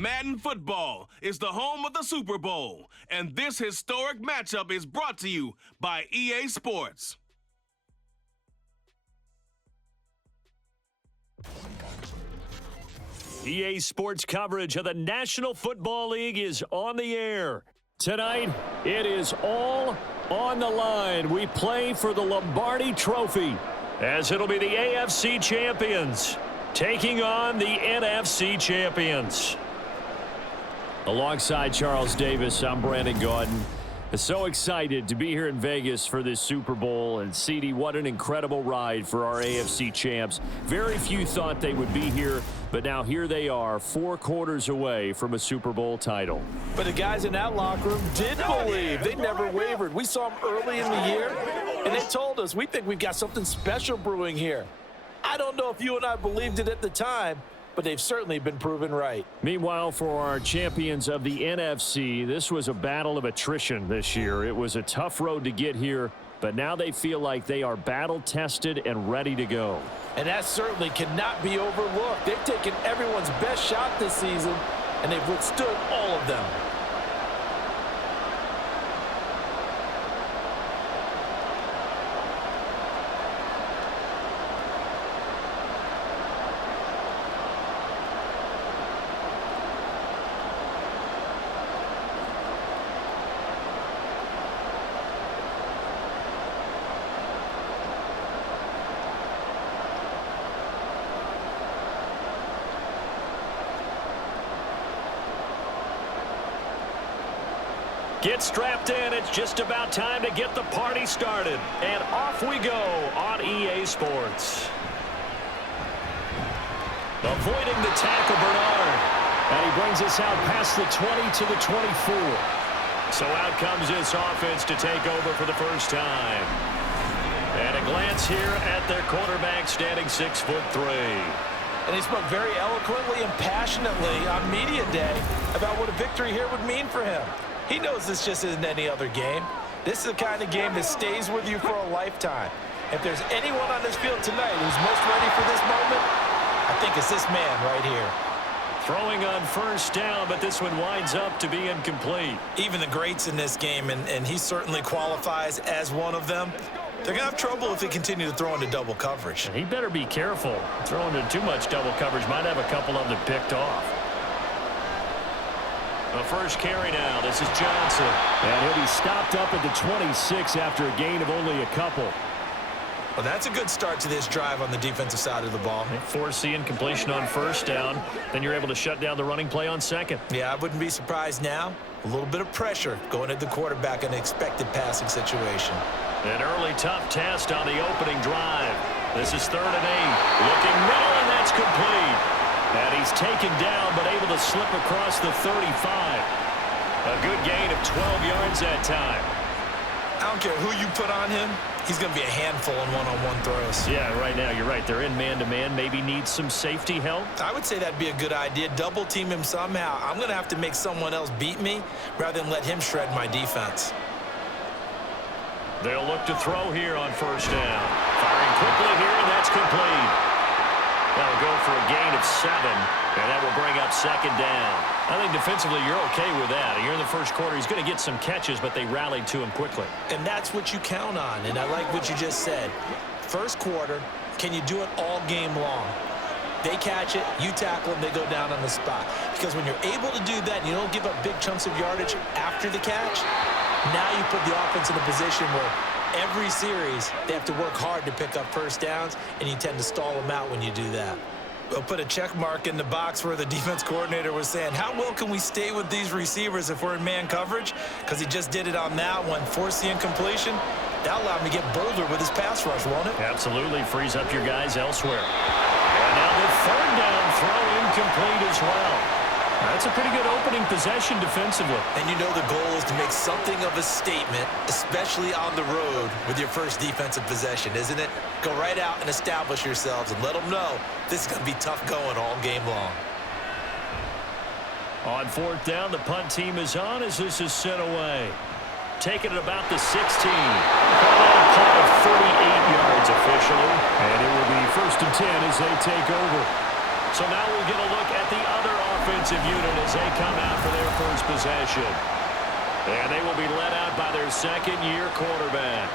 Madden football is the home of the Super Bowl, and this historic matchup is brought to you by EA Sports. EA Sports coverage of the National Football League is on the air. Tonight, it is all on the line. We play for the Lombardi Trophy, as it'll be the AFC champions taking on the NFC champions. Alongside Charles Davis, I'm Brandon Gaudin. So excited to be here in Vegas for this Super Bowl. And CD, what an incredible ride for our AFC champs. Very few thought they would be here, but now here they are, 4 quarters away from a Super Bowl title. But the guys in that locker room did believe. They never wavered. We saw them early in the year, and they told us, we think we've got something special brewing here. I don't know if you and I believed it at the time, but they've certainly been proven right. Meanwhile, for our champions of the NFC, this was a battle of attrition this year. It was a tough road to get here, but now they feel like they are battle-tested and ready to go. And that certainly cannot be overlooked. They've taken everyone's best shot this season, and they've withstood all of them. Get strapped in. It's just about time to get the party started. And off we go on EA Sports. Avoiding the tackle, Bernard. And he brings us out past the 20 to the 24. So out comes this offense to take over for the first time. And a glance here at their quarterback, standing 6'3". And he spoke very eloquently and passionately on media day about what a victory here would mean for him. He knows this just isn't any other game. This is the kind of game that stays with you for a lifetime. If there's anyone on this field tonight who's most ready for this moment, I think it's this man right here. Throwing on first down, but this one winds up to be incomplete. Even the greats in this game, and he certainly qualifies as one of them, they're going to have trouble if they continue to throw into double coverage. And he better be careful. Throwing into too much double coverage might have a couple of them picked off. The first carry now. This is Johnson. And he'll be stopped up at the 26 after a gain of only a couple. Well, that's a good start to this drive on the defensive side of the ball. Force the incompletion on first down. Then you're able to shut down the running play on second. Yeah, I wouldn't be surprised now. A little bit of pressure going at the quarterback in an expected passing situation. An early tough test on the opening drive. This is 3rd and 8. Looking middle, and that's complete. And he's taken down, but able to slip across the 35. A good gain of 12 yards that time. I don't care who you put on him. He's going to be a handful in one-on-one throws. Yeah, right now, you're right. They're in man-to-man. Maybe needs some safety help. I would say that'd be a good idea. Double team him somehow. I'm going to have to make someone else beat me rather than let him shred my defense. They'll look to throw here on first down. Firing quickly here, and that's complete. That'll go for a gain of 7, and that will bring up 2nd down. I think defensively you're okay with that. Here in the first quarter, he's going to get some catches, but they rallied to him quickly. And that's what you count on, and I like what you just said. First quarter, can you do it all game long? They catch it, you tackle them, they go down on the spot. Because when you're able to do that and you don't give up big chunks of yardage after the catch, now you put the offense in a position where every series, they have to work hard to pick up first downs, and you tend to stall them out when you do that. We'll put a check mark in the box where the defense coordinator was saying, how well can we stay with these receivers if we're in man coverage? Because he just did it on that one, forced the incompletion. That allowed him to get bolder with his pass rush, won't it? Absolutely. Frees up your guys elsewhere. And now the 3rd down throw incomplete as well. That's a pretty good opening possession defensively. And you know the goal is to make something of a statement, especially on the road with your first defensive possession, isn't it? Go right out and establish yourselves and let them know this is going to be tough going all game long. On 4th down, the punt team is on as this is sent away. Taking it about the 16. Call of 38 yards officially. And it will be 1st and 10 as they take over. So now we'll get a look at the other offensive unit as they come out for their first possession. And they will be led out by their second-year quarterback.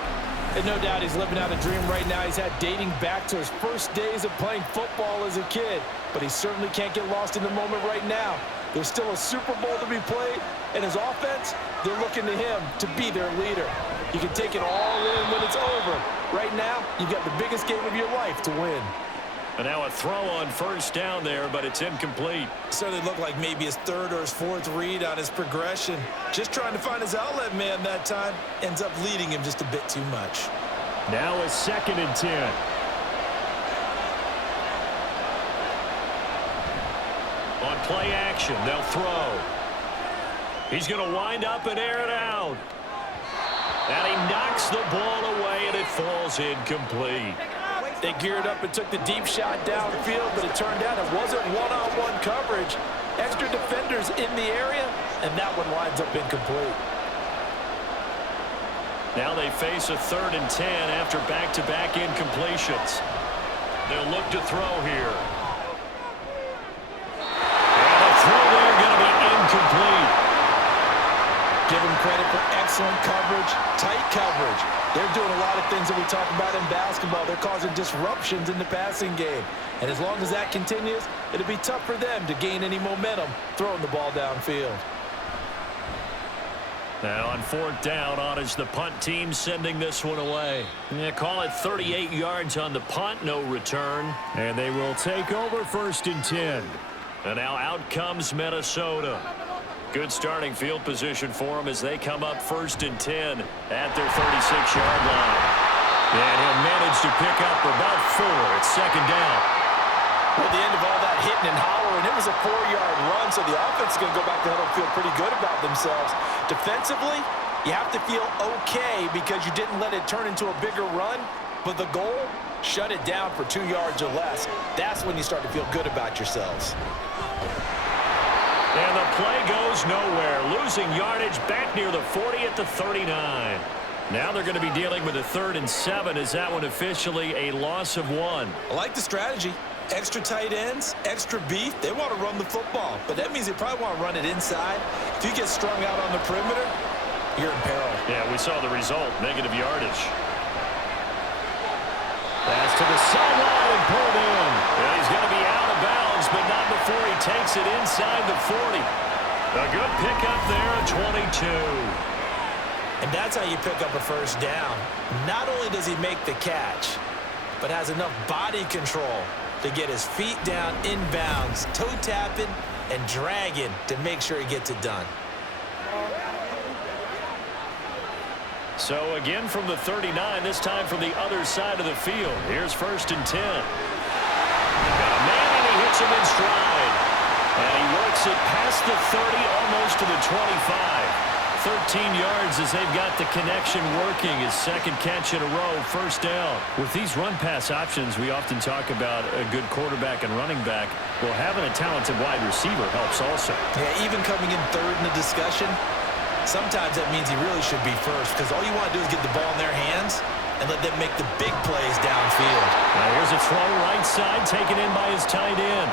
And no doubt he's living out a dream right now. He's had dating back to his first days of playing football as a kid. But he certainly can't get lost in the moment right now. There's still a Super Bowl to be played. And his offense, they're looking to him to be their leader. You can take it all in when it's over. Right now, you've got the biggest game of your life to win. And now a throw on first down there, but it's incomplete. Certainly looked like maybe his third or his fourth read on his progression. Just trying to find his outlet man that time. Ends up leading him just a bit too much. Now a 2nd and 10. On play action, they'll throw. He's going to wind up and air it out. And he knocks the ball away, and it falls incomplete. They geared up and took the deep shot downfield, but it turned out it wasn't one-on-one coverage. Extra defenders in the area, and that one winds up incomplete. Now they face a 3rd and 10 after back-to-back incompletions. They'll look to throw here. And the throw there going to be incomplete. Give them credit for excellent coverage, tight coverage. They're doing a lot of things that we talk about in basketball. They're causing disruptions in the passing game. And as long as that continues, it'll be tough for them to gain any momentum throwing the ball downfield. Now on 4th down, on is the punt team sending this one away. Yeah, call it 38 yards on the punt, no return. And they will take over 1st and 10. And now out comes Minnesota. Good starting field position for them as they come up 1st and 10 at their 36-yard line. And he'll manage to pick up about 4 at 2nd down. Well, the end of all that hitting and hollering, it was a 4-yard run, so the offense is going to go back to huddle and feel pretty good about themselves. Defensively, you have to feel okay because you didn't let it turn into a bigger run, but the goal, shut it down for 2 yards or less. That's when you start to feel good about yourselves. And the play goes nowhere, losing yardage back near the 40 at the 39. Now they're going to be dealing with a 3rd and 7. Is that one officially a loss of 1? I like the strategy. Extra tight ends, extra beef. They want to run the football, but that means they probably want to run it inside. If you get strung out on the perimeter, you're in peril. Yeah, we saw the result, negative yardage. Pass to the sideline and pulled in. And he's going to be out of bounds, but not before he takes it inside the 40. A good pickup there at 22. And that's how you pick up a 1st down. Not only does he make the catch, but has enough body control to get his feet down inbounds, toe tapping and dragging to make sure he gets it done. So again from the 39, this time from the other side of the field. Here's 1st and 10. Got a man and he hits him in stride. And he works it past the 30, almost to the 25. 13 yards as they've got the connection working. His 2nd catch in a row, 1st down. With these run-pass options, we often talk about a good quarterback and running back. Well, having a talented wide receiver helps also. Yeah, even coming in 3rd in the discussion, sometimes that means he really should be 1st because all you want to do is get the ball in their hands and let them make the big plays downfield. Now here's a throw right side taken in by his tight end.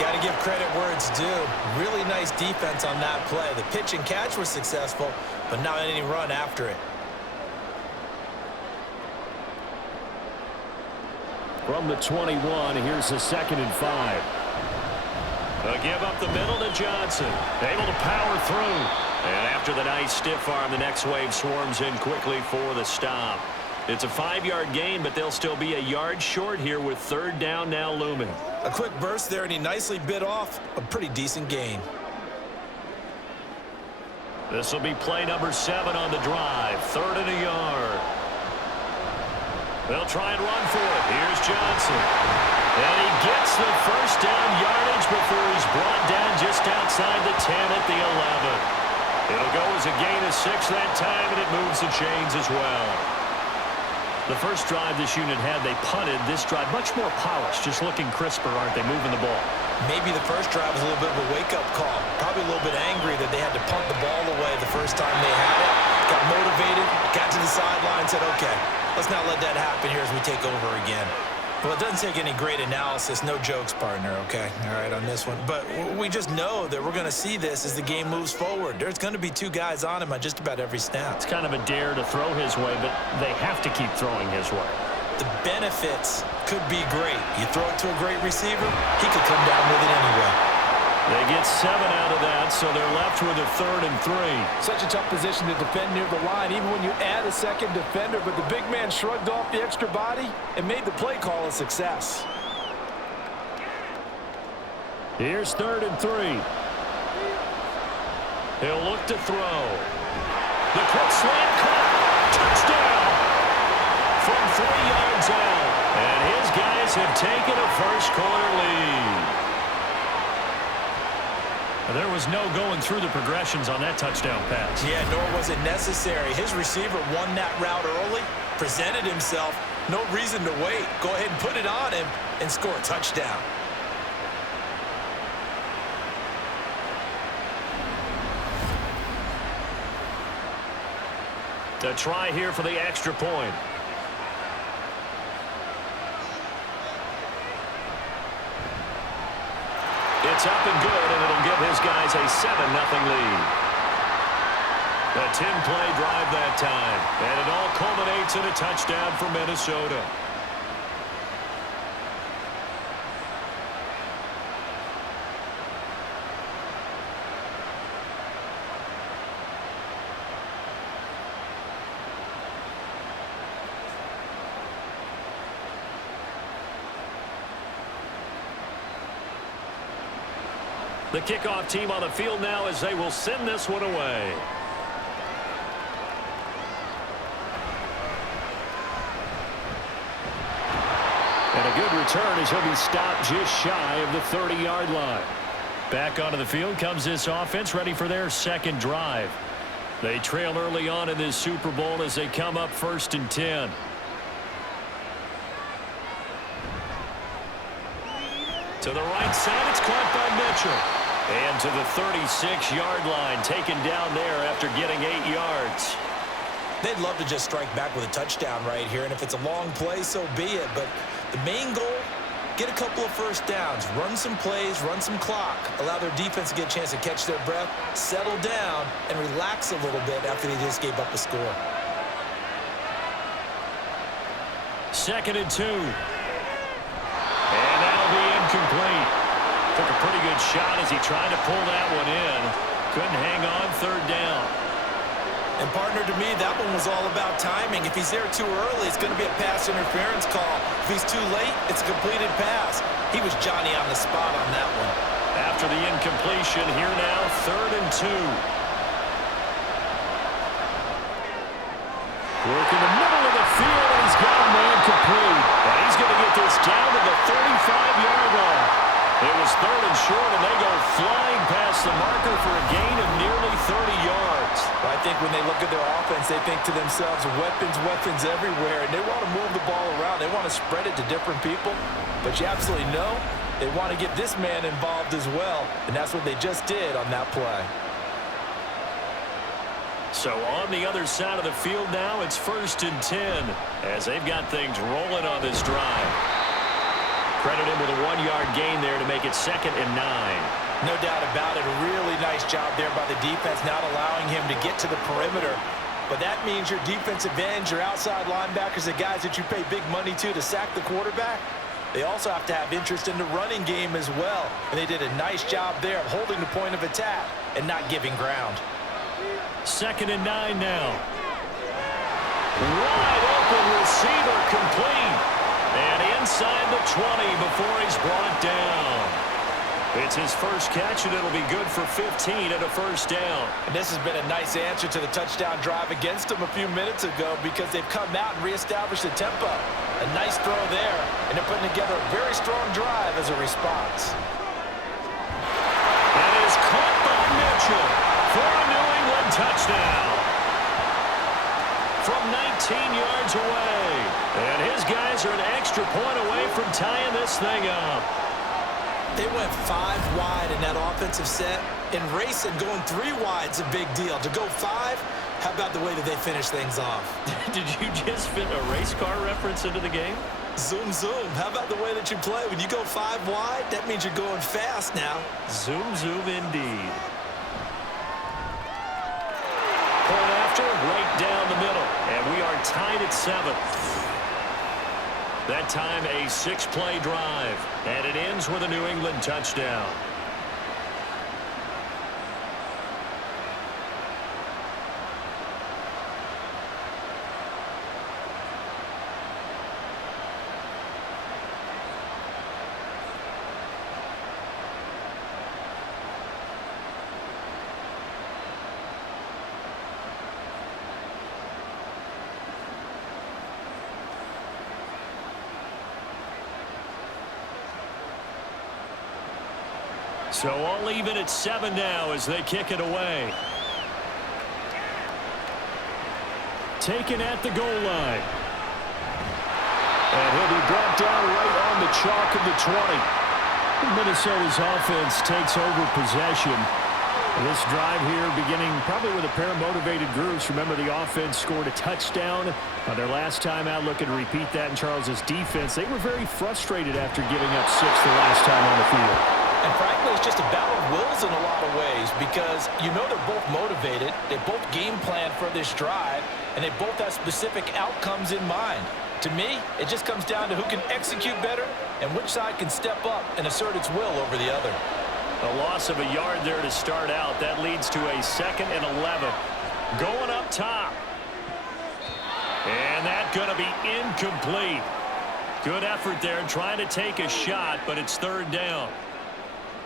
Got to give credit where it's due. Really nice defense on that play. The pitch and catch was successful, but not any run after it. From the 21, here's the 2nd and 5. They'll give up the middle to Johnson. Able to power through. And after the nice stiff arm, the next wave swarms in quickly for the stop. It's a 5-yard gain, but they'll still be a yard short here with 3rd down now looming. A quick burst there, and he nicely bit off a pretty decent gain. This will be play number 7 on the drive. 3rd and a yard. They'll try and run for it. Here's Johnson. And he gets the 1st down yardage before he's brought down just outside the 10 at the 11. It'll go as a gain of 6 that time, and it moves the chains as well. The first drive this unit had, they punted. This drive, much more polished, just looking crisper, aren't they, moving the ball? Maybe the first drive was a little bit of a wake-up call. Probably a little bit angry that they had to punt the ball away the first time they had it. Got motivated, got to the sideline, said, okay, let's not let that happen here as we take over again. Well, it doesn't take any great analysis. No jokes, partner, okay? All right, on this one. But we just know that we're going to see this as the game moves forward. There's going to be 2 guys on him on just about every snap. It's kind of a dare to throw his way, but they have to keep throwing his way. The benefits could be great. You throw it to a great receiver, he could come down with it anyway. They get 7 out of that, so they're left with a 3rd and 3. Such a tough position to defend near the line, even when you add a second defender, but the big man shrugged off the extra body and made the play call a success. Here's 3rd and 3. He'll look to throw. The quick slant caught. Touchdown! From 3 yards out. And his guys have taken a first-quarter lead. There was no going through the progressions on that touchdown pass. Yeah, nor was it necessary. His receiver won that route early, presented himself. No reason to wait. Go ahead and put it on him and score a touchdown. The try here for the extra point. It's up and good, and it'll give his guys a 7-0 lead. A 10-play drive that time, and it all culminates in a touchdown for Minnesota. The kickoff team on the field now as they will send this one away. And a good return as he'll be stopped just shy of the 30-yard line. Back onto the field comes this offense, ready for their 2nd drive. They trail early on in this Super Bowl as they come up 1st and 10. To the right side, it's caught by Mitchell. And to the 36-yard line, taken down there after getting 8 yards. They'd love to just strike back with a touchdown right here, and if it's a long play, so be it. But the main goal, get a couple of first downs, run some plays, run some clock, allow their defense to get a chance to catch their breath, settle down, and relax a little bit after they just gave up a score. 2nd and 2. And that'll be incomplete. Took a pretty good shot as he tried to pull that one in. Couldn't hang on 3rd down. And partner, to me, that one was all about timing. If he's there too early, it's going to be a pass interference call. If he's too late, it's a completed pass. He was Johnny on the spot on that one. After the incompletion, here now, 3rd and 2. Working the middle of the field, and he's got a man complete. And he's going to get this down to the 35-yard line. It was 3rd and short, and they go flying past the marker for a gain of nearly 30 yards. Well, I think when they look at their offense, they think to themselves, weapons, weapons everywhere, and they want to move the ball around. They want to spread it to different people, but you absolutely know they want to get this man involved as well, and that's what they just did on that play. So on the other side of the field now, it's 1st and 10 as they've got things rolling on this drive. Credit him with a 1-yard gain there to make it 2nd and 9. No doubt about it. A really nice job there by the defense, not allowing him to get to the perimeter. But that means your defensive ends, your outside linebackers, the guys that you pay big money to sack the quarterback, they also have to have interest in the running game as well. And they did a nice job there of holding the point of attack and not giving ground. 2nd and 9 now. Wide open receiver complete. And inside the 20 before he's brought down. It's his first catch, and it'll be good for 15 and a 1st down. And this has been a nice answer to the touchdown drive against them a few minutes ago because they've come out and reestablished the tempo. A nice throw there, and they're putting together a very strong drive as a response. That is caught by Mitchell for a New England touchdown. From 19 yards away. And his guys are an extra point away from tying this thing up. They went 5 wide in that offensive set. And racing, going 3 wide's a big deal. To go 5, how about the way that they finish things off? Did you just fit a race car reference into the game? Zoom, zoom. How about the way that you play? When you go 5 wide, that means you're going fast now. Zoom, zoom indeed. Point after, right down the middle. And we are tied at 7. That time a 6-play drive. And it ends with a New England touchdown. So all even at 7 now as they kick it away. Taken at the goal line. And he'll be brought down right on the chalk of the 20. Minnesota's offense takes over possession. This drive here beginning probably with a pair of motivated groups. Remember, the offense scored a touchdown on their last time out. Looking to repeat that in Charles's defense. They were very frustrated after giving up 6 the last time on the field. And frankly, it's just a battle of wills in a lot of ways because you know they're both motivated. They both game plan for this drive, and they both have specific outcomes in mind. To me, it just comes down to who can execute better and which side can step up and assert its will over the other. A loss of a yard there to start out. That leads to a 2nd and 11. Going up top. And that's going to be incomplete. Good effort there trying to take a shot, but it's 3rd down.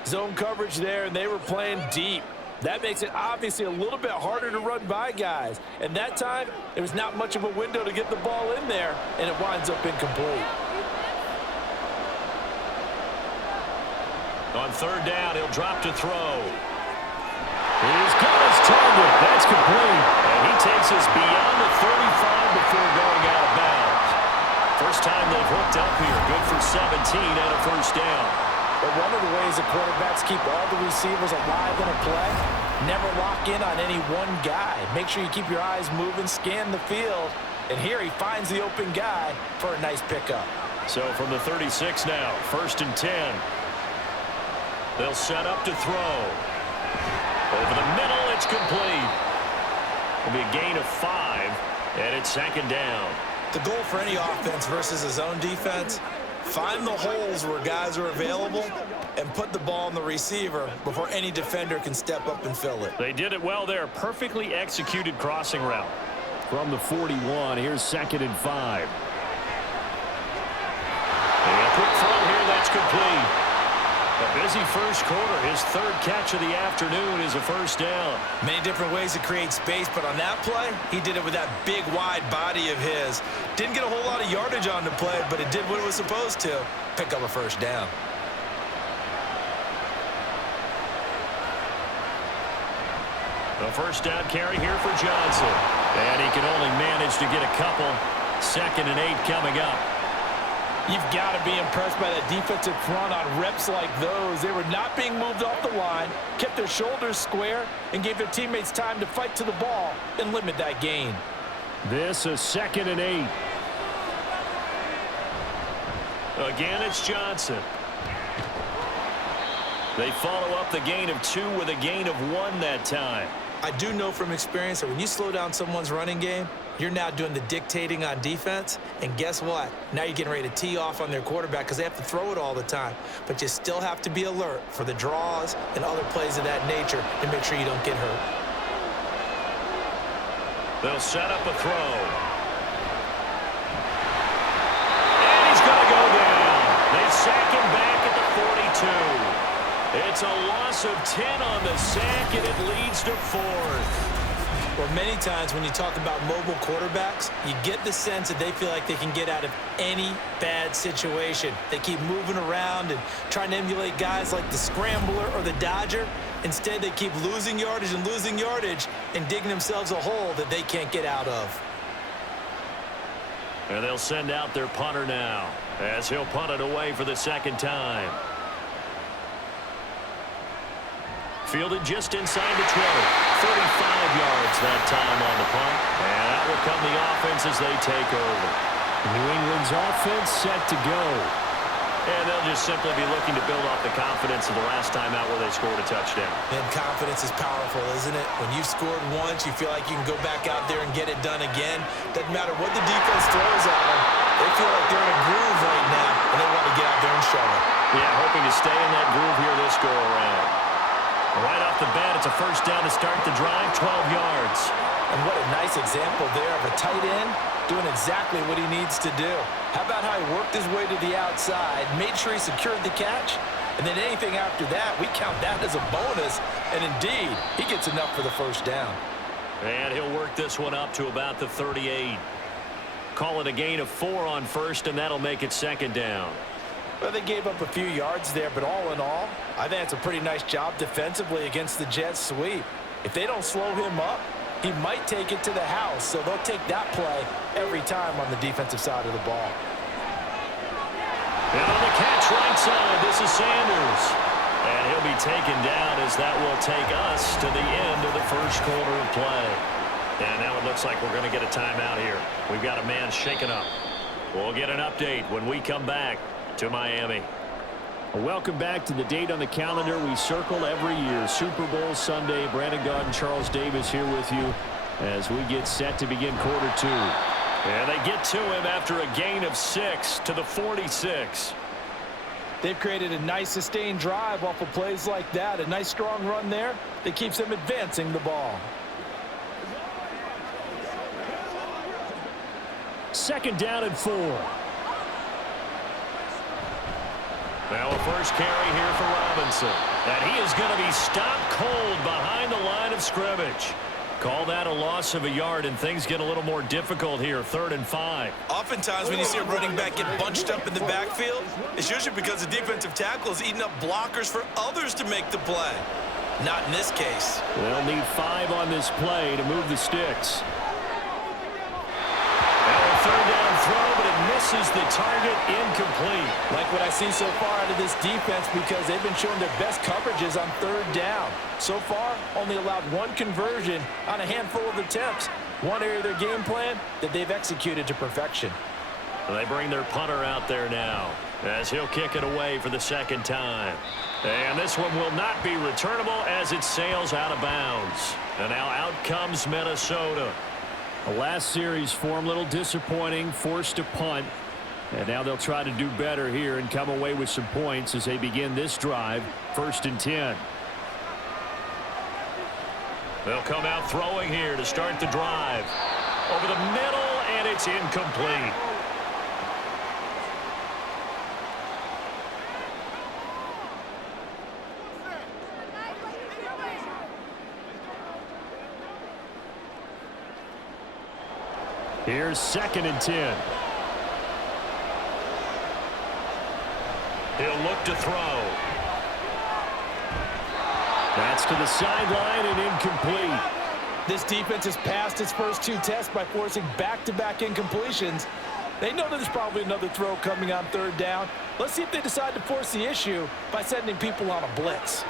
Zone coverage there, and they were playing deep. That makes it obviously a little bit harder to run by guys. And that time, there was not much of a window to get the ball in there, and it winds up incomplete. On 3rd down, he'll drop to throw. He's got his target. That's complete. And he takes us beyond the 35 before going out of bounds. First time they've hooked up here. Good for 17 and a 1st down. But one of the ways that quarterbacks keep all the receivers alive in a play, never lock in on any one guy. Make sure you keep your eyes moving, scan the field, and here he finds the open guy for a nice pickup. So from the 36 now, 1st and 10. They'll set up to throw. Over the middle, it's complete. It'll be a gain of 5, and it's 2nd down. The goal for any offense versus a zone defense, find the holes where guys are available and put the ball on the receiver before any defender can step up and fill it. They did it well there. Perfectly executed crossing route. From the 41, here's 2nd and 5. A quick throw here, that's complete. A busy first quarter. His 3rd catch of the afternoon is a 1st down. Many different ways to create space, but on that play, he did it with that big, wide body of his. Didn't get a whole lot of yardage on the play, but it did what it was supposed to. Pick up a 1st down. The 1st down carry here for Johnson. And he can only manage to get a couple. 2nd and 8 coming up. You've got to be impressed by that defensive front on reps like those. They were not being moved off the line, kept their shoulders square, and gave their teammates time to fight to the ball and limit that gain. This is 2nd and 8. Again, it's Johnson. They follow up the gain of 2 with a gain of 1 that time. I do know from experience that when you slow down someone's running game, you're now doing the dictating on defense, and guess what? Now you're getting ready to tee off on their quarterback because they have to throw it all the time. But you still have to be alert for the draws and other plays of that nature to make sure you don't get hurt. They'll set up a throw. And he's going to go down. They sack him back at the 42. It's a loss of 10 on the sack, and it leads to 4th. Well, many times when you talk about mobile quarterbacks, you get the sense that they feel like they can get out of any bad situation. They keep moving around and trying to emulate guys like the Scrambler or the Dodger. Instead, they keep losing yardage and digging themselves a hole that they can't get out of. And they'll send out their punter now as he'll punt it away for the 2nd time. Fielded just inside the 20. 35 yards that time on the punt. And out will come the offense as they take over. New England's offense set to go. And they'll just simply be looking to build off the confidence of the last time out where they scored a touchdown. And confidence is powerful, isn't it? When you've scored once, you feel like you can go back out there and get it done again. Doesn't matter what the defense throws at them. They feel like they're in a groove right now, and they want to get out there and show it. Yeah, hoping to stay in that groove here this go-around. Right off the bat, it's a first down to start the drive, 12 yards. And what a nice example there of a tight end doing exactly what he needs to do. How about how he worked his way to the outside, made sure he secured the catch, and then anything after that, we count that as a bonus. And indeed, he gets enough for the first down. And he'll work this one up to about the 38. Call it a gain of 4 on first, and that'll make it second down. Well, they gave up a few yards there, but all in all, I think it's a pretty nice job defensively against the Jets sweep. If they don't slow him up, he might take it to the house, so they'll take that play every time on the defensive side of the ball. And on the catch right side, this is Sanders. And he'll be taken down as that will take us to the end of the first quarter of play. And now it looks like we're going to get a timeout here. We've got a man shaken up. We'll get an update when we come back to Miami. Welcome back to the date on the calendar we circle every year. Super Bowl Sunday. Brandon Gaudin and Charles Davis here with you as we get set to begin quarter 2. And they get to him after a gain of 6 to the 46. They've created a nice sustained drive off of plays like that. A nice strong run there that keeps them advancing the ball. Second down and 4. Now a first carry here for Robinson. And he is going to be stopped cold behind the line of scrimmage. Call that a loss of a yard, and things get a little more difficult here, 3rd and 5. Oftentimes when you see a running back get bunched up in the backfield, it's usually because the defensive tackle is eating up blockers for others to make the play. Not in this case. They'll need 5 on this play to move the Stix. Third down throw, but it misses the target, incomplete. Like what I see so far out of this defense because they've been showing their best coverages on 3rd down. So far, only allowed 1 conversion on a handful of attempts. One area of their game plan that they've executed to perfection. They bring their punter out there now as he'll kick it away for the second time. And this one will not be returnable as it sails out of bounds. And now out comes Minnesota. The last series form a little disappointing, forced to punt. And now they'll try to do better here and come away with some points as they begin this drive, 1st and 10. They'll come out throwing here to start the drive. Over the middle, and it's incomplete. Here's 2nd and 10. He'll look to throw. That's to the sideline and incomplete. This defense has passed its first 2 tests by forcing back-to-back incompletions. They know that there's probably another throw coming on 3rd down. Let's see if they decide to force the issue by sending people on a blitz.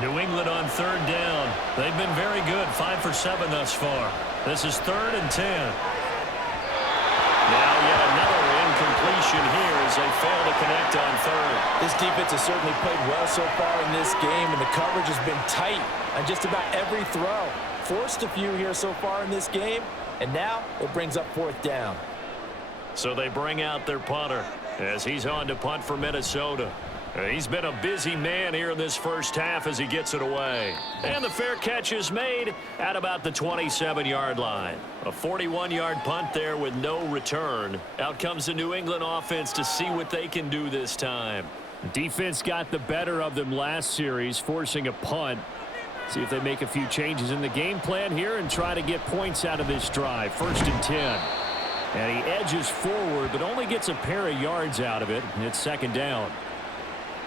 New England on 3rd down. They've been very good, 5 for 7 thus far. This is 3rd and 10. Now yet another incompletion here as they fail to connect on 3rd. This defense has certainly played well so far in this game, and the coverage has been tight on just about every throw. Forced a few here so far in this game, and now it brings up 4th down. So they bring out their punter as he's on to punt for Minnesota. He's been a busy man here in this first half as he gets it away. And the fair catch is made at about the 27-yard line. A 41-yard punt there with no return. Out comes the New England offense to see what they can do this time. Defense got the better of them last series, forcing a punt. See if they make a few changes in the game plan here and try to get points out of this drive. 1st and 10. And he edges forward, but only gets a pair of yards out of it. And it's 2nd down.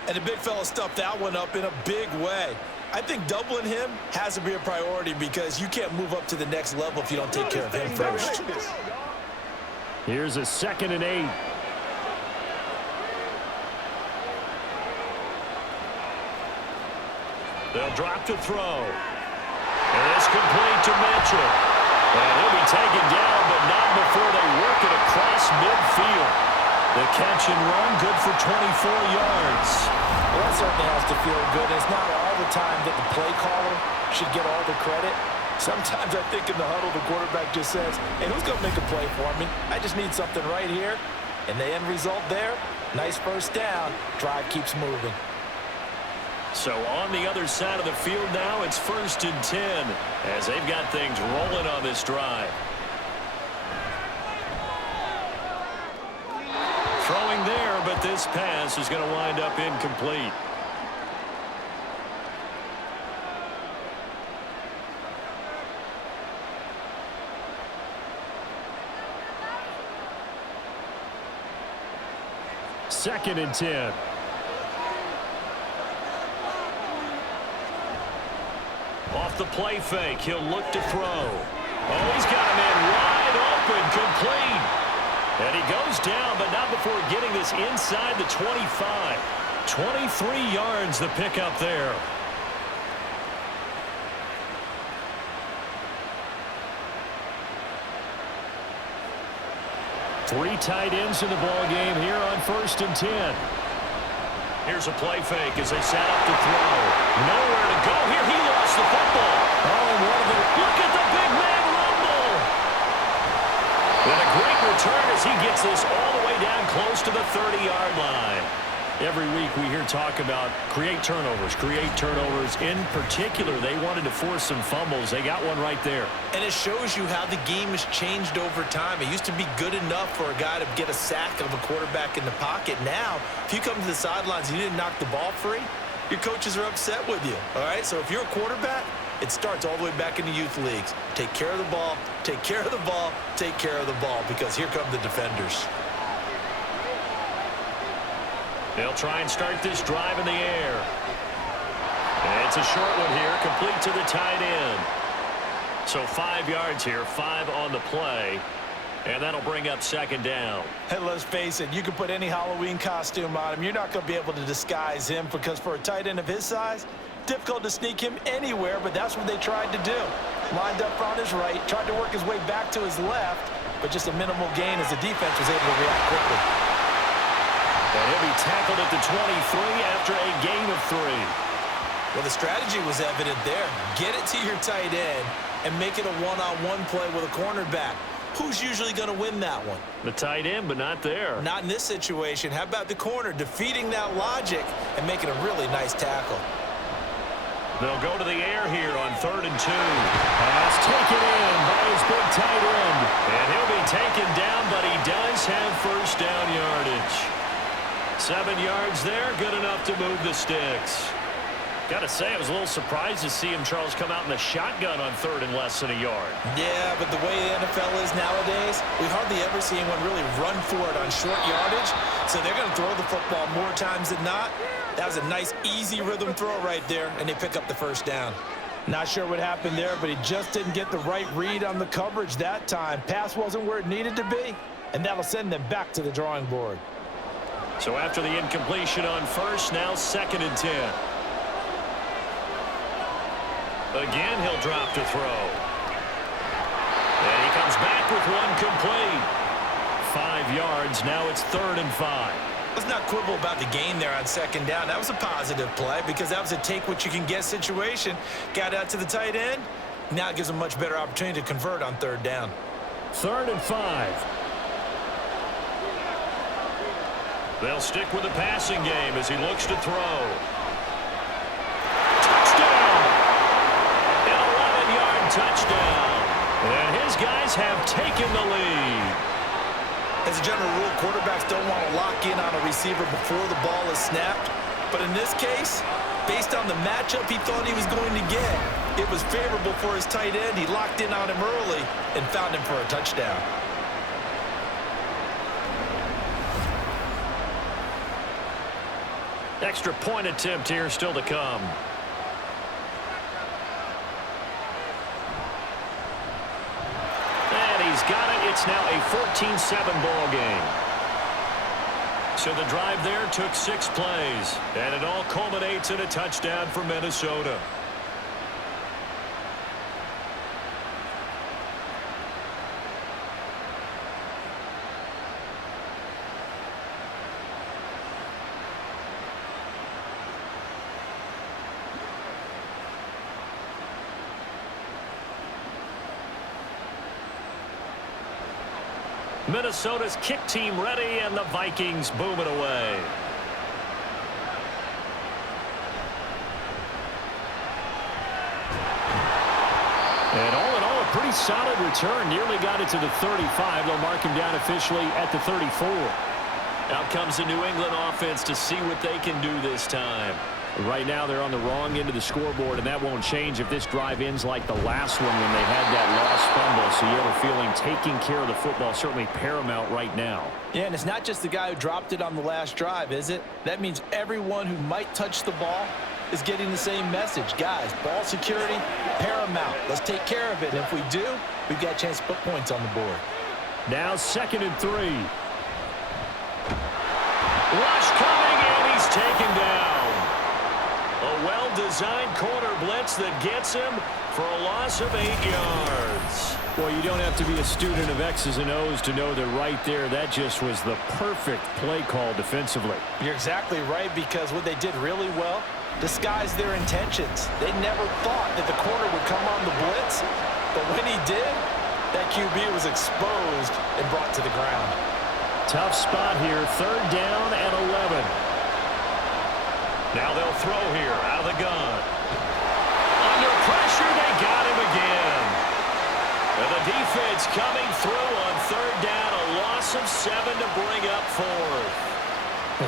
And the big fella stuffed that one up in a big way. I think doubling him has to be a priority because you can't move up to the next level if you don't take care of him first. Here's a 2nd and 8. They'll drop to throw. And it's complete to Mitchell. And he'll be taken down, but not before they work it across midfield. The catch and run, good for 24 yards. Well, that certainly has to feel good. It's not all the time that the play caller should get all the credit. Sometimes I think in the huddle, the quarterback just says, hey, who's going to make a play for me? I just need something right here. And the end result there, nice first down. Drive keeps moving. So on the other side of the field now, it's 1st and 10 as they've got things rolling on this drive. Throwing there, but this pass is going to wind up incomplete. Second and 10. Off the play fake, he'll look to throw. Oh, he's got a man wide open, complete. And he goes down, but not before getting this inside the 25. 23 yards the pickup there. Three tight ends in the ball game here on 1st and 10. Here's a play fake as they set up to throw. Nowhere to go here. He lost the football. Look at the big man rumble. And a great return as he gets this all the way down close to the 30-yard line. Every week we hear talk about create turnovers. In particular, they wanted to force some fumbles. They got one right there. And it shows you how the game has changed over time. It used to be good enough for a guy to get a sack of a quarterback in the pocket. Now, if you come to the sidelines and you didn't knock the ball free, your coaches are upset with you. All right? So if you're a quarterback, it starts all the way back in the youth leagues. Take care of the ball, take care of the ball, take care of the ball, because here come the defenders. They'll try and start this drive in the air. And it's a short one here, complete to the tight end. So 5 yards here, 5 on the play. And that'll bring up 2nd down. Hey, let's face it, you can put any Halloween costume on him. You're not going to be able to disguise him, because for a tight end of his size, difficult to sneak him anywhere, but that's what they tried to do. Lined up on his right, tried to work his way back to his left, but just a minimal gain as the defense was able to react quickly. And he'll be tackled at the 23 after a gain of 3. Well, the strategy was evident there. Get it to your tight end and make it a one-on-one play with a cornerback. Who's usually going to win that one? The tight end, but not there. Not in this situation. How about the corner defeating that logic and making a really nice tackle? They'll go to the air here on 3rd and 2. Pass taken in by his big tight end. And he'll be taken down, but he does have 1st down yardage. 7 yards there, good enough to move the Stix. Got to say, I was a little surprised to see him, Charles, come out in the shotgun on 3rd and less than a yard. Yeah, but the way the NFL is nowadays, we hardly ever see anyone really run for it on short yardage. So they're going to throw the football more times than not. That was a nice, easy rhythm throw right there, and they pick up the 1st down. Not sure what happened there, but he just didn't get the right read on the coverage that time. Pass wasn't where it needed to be, and that'll send them back to the drawing board. So after the incompletion on 1st, now 2nd and 10. Again, he'll drop to throw. And he comes back with one complete. 5 yards, now it's 3rd and 5. Let's not quibble about the gain there on 2nd down. That was a positive play because that was a take-what-you-can-get situation. Got out to the tight end. Now it gives them a much better opportunity to convert on 3rd down. 3rd and 5. They'll stick with the passing game as he looks to throw. Touchdown! An 11-yard touchdown. And his guys have taken the lead. As a general rule, quarterbacks don't want to lock in on a receiver before the ball is snapped. But in this case, based on the matchup he thought he was going to get, it was favorable for his tight end. He locked in on him early and found him for a touchdown. Extra point attempt here still to come. And he's got it. It's now a 14-7 ball game. So the drive there took 6 plays, and it all culminates in a touchdown for Minnesota. Minnesota's kick team ready, and the Vikings boom it away. And all in all, a pretty solid return. Nearly got it to the 35. They'll mark him down officially at the 34. Out comes the New England offense to see what they can do this time. Right now, they're on the wrong end of the scoreboard, and that won't change if this drive ends like the last one when they had that lost fumble. So you have a feeling taking care of the football certainly paramount right now. Yeah, and it's not just the guy who dropped it on the last drive, is it? That means everyone who might touch the ball is getting the same message. Guys, ball security, paramount. Let's take care of it. And if we do, we've got a chance to put points on the board. Now 2nd and 3. Rush coming, and he's taken down. A well-designed corner blitz that gets him for a loss of 8 yards. Well, you don't have to be a student of X's and O's to know that right there, that just was the perfect play call defensively. You're exactly right, because what they did really well, disguised their intentions. They never thought that the corner would come on the blitz, but when he did, that QB was exposed and brought to the ground. Tough spot here, 3rd down and 11. Now they'll throw here out of the gun. Under pressure, they got him again. And the defense coming through on 3rd down, a loss of 7 to bring up 4th.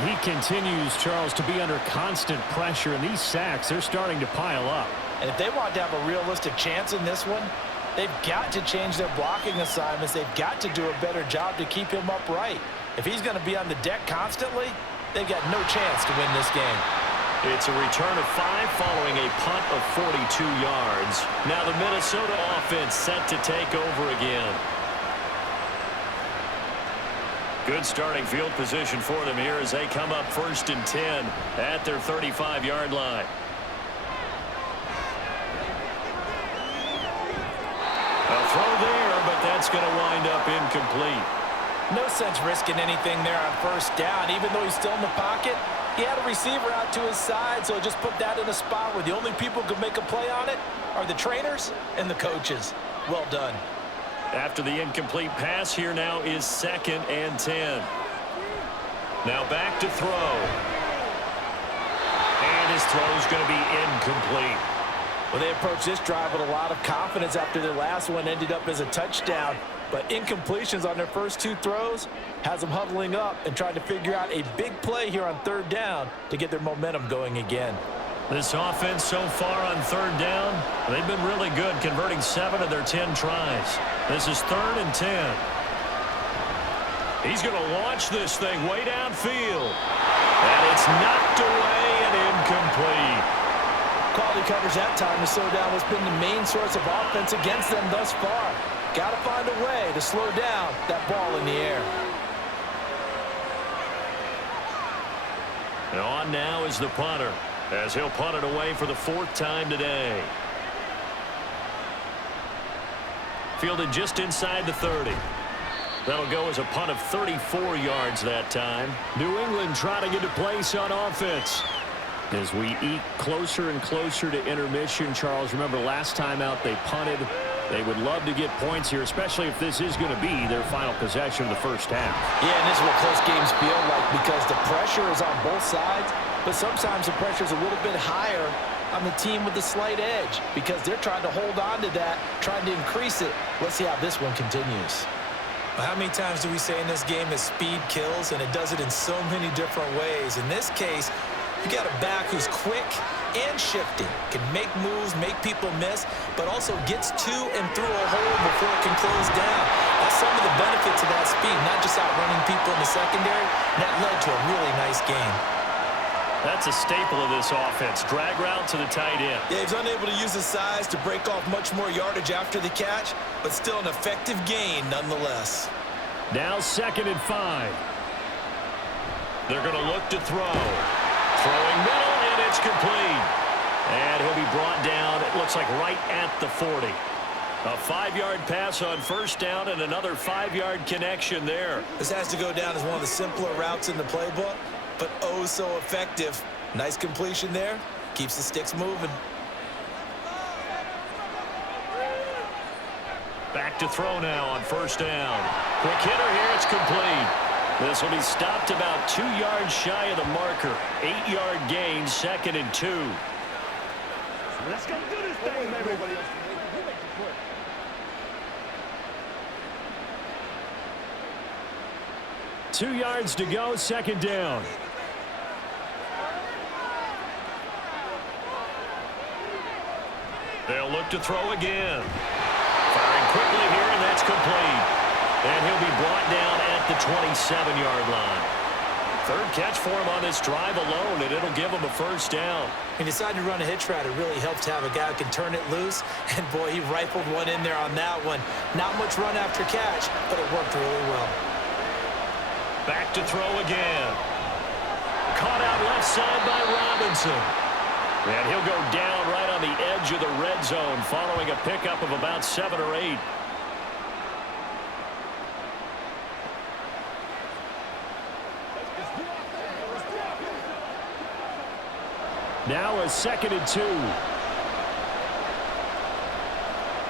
He continues, Charles, to be under constant pressure, and these sacks, they're starting to pile up. And if they want to have a realistic chance in this one, they've got to change their blocking assignments. They've got to do a better job to keep him upright. If he's going to be on the deck constantly, they've got no chance to win this game. It's a return of 5 following a punt of 42 yards. Now the Minnesota offense set to take over again. Good starting field position for them here as they come up 1st and 10 at their 35-yard line. A throw there, but that's going to wind up incomplete. No sense risking anything there on 1st down. Even though he's still in the pocket, he had a receiver out to his side, so just put that in a spot where the only people who can make a play on it are the trainers and the coaches. Well done. After the incomplete pass, here now is 2nd and 10. Now back to throw. And his throw is going to be incomplete. Well, they approached this drive with a lot of confidence after their last one ended up as a touchdown. But incompletions on their first 2 throws has them huddling up and trying to figure out a big play here on 3rd down to get their momentum going again. This offense so far on 3rd down, they've been really good, converting 7 of their 10 tries. This is 3rd and 10. He's going to launch this thing way downfield. And it's knocked away and incomplete. Quality covers that time to slow down what's been the main source of offense against them thus far. Got to find a way to slow down that ball in the air. And on now is the punter, as he'll punt it away for the 4th time today. Fielded just inside the 30. That'll go as a punt of 34 yards that time. New England trying to get a place on offense. As we eke closer and closer to intermission, Charles, remember last time out they punted. They would love to get points here, especially if this is going to be their final possession of the first half. Yeah, and this is what close games feel like because the pressure is on both sides, but sometimes the pressure is a little bit higher on the team with the slight edge because they're trying to hold on to that, trying to increase it. Let's see how this one continues. How many times do we say in this game that speed kills, and it does it in so many different ways? In this case, you got a back who's quick and shifting, can make moves, make people miss, but also gets to and through a hole before it can close down. That's some of the benefits of that speed, not just outrunning people in the secondary. That led to a really nice game. That's a staple of this offense. Drag route to the tight end. Yeah, he's unable to use his size to break off much more yardage after the catch, but still an effective gain nonetheless. Now 2nd and 5. They're going to look to throw. Throwing middle, and it's complete. And he'll be brought down, it looks like right at the 40. A 5-yard pass on 1st down and another 5-yard connection there. This has to go down as one of the simpler routes in the playbook, but oh so effective. Nice completion there. Keeps the sticks moving. Back to throw now on first down. Quick hitter here. It's complete. This will be stopped about 2 yards shy of the marker. 8-yard gain, 2nd and 2. Let's go do this thing, baby. 2 yards to go, 2nd down. They'll look to throw again. Firing quickly here, and that's complete. And he'll be brought down at the 27-yard line. 3rd catch for him on this drive alone, and it'll give him a first down. He decided to run a hitch route. It really helps to have a guy who can turn it loose. And, boy, he rifled one in there on that one. Not much run after catch, but it worked really well. Back to throw again. Caught out left side by Robinson. And he'll go down right on the edge of the red zone following a pickup of about 7 or 8. Now a 2nd and 2.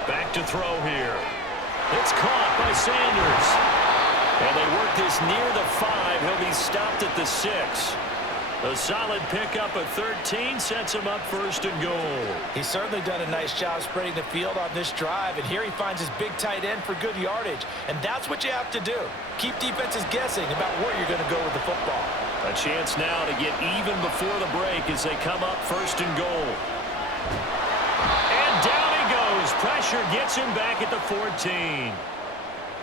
Back to throw here. It's caught by Sanders. And they work this near the 5. He'll be stopped at the 6. A solid pickup of 13 sets him up 1st and goal. He's certainly done a nice job spreading the field on this drive, and here he finds his big tight end for good yardage. And that's what you have to do. Keep defenses guessing about where you're going to go with the football. A chance now to get even before the break as they come up 1st and goal. And down he goes. Pressure gets him back at the 14.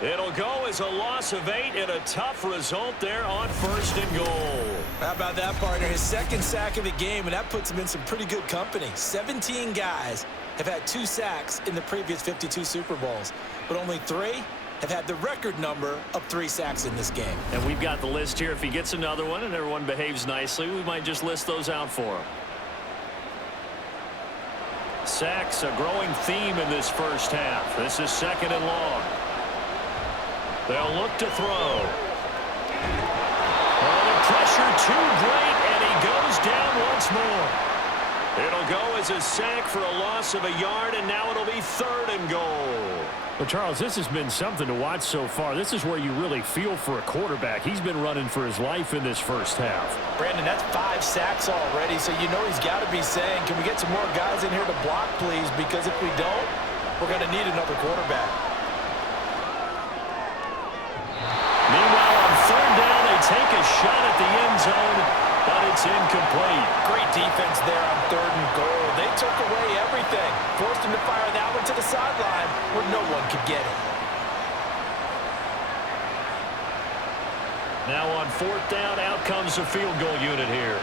It'll go as a loss of 8 and a tough result there on 1st and goal. How about that, partner? His 2nd sack of the game, and that puts him in some pretty good company. 17 guys have had 2 sacks in the previous 52 Super Bowls, but only 3 have had the record number of 3 sacks in this game. And we've got the list here. If he gets another one and everyone behaves nicely, we might just list those out for him. Sacks, a growing theme in this first half. This is 2nd and long. They'll look to throw. Oh, the pressure too great, and he goes down once more. It'll go as a sack for a loss of a yard, and now it'll be 3rd and goal. Well, Charles, this has been something to watch so far. This is where you really feel for a quarterback. He's been running for his life in this first half. Brandon, that's 5 sacks already, so you know he's got to be saying, can we get some more guys in here to block, please? Because if we don't, we're going to need another quarterback. Meanwhile, on 3rd down, they take a shot at the end zone, but it's incomplete. Great defense there on 3rd and goal. They took away everything. Forced him to fire that one to the sideline where no one could get it. Now on 4th down, out comes the field goal unit here.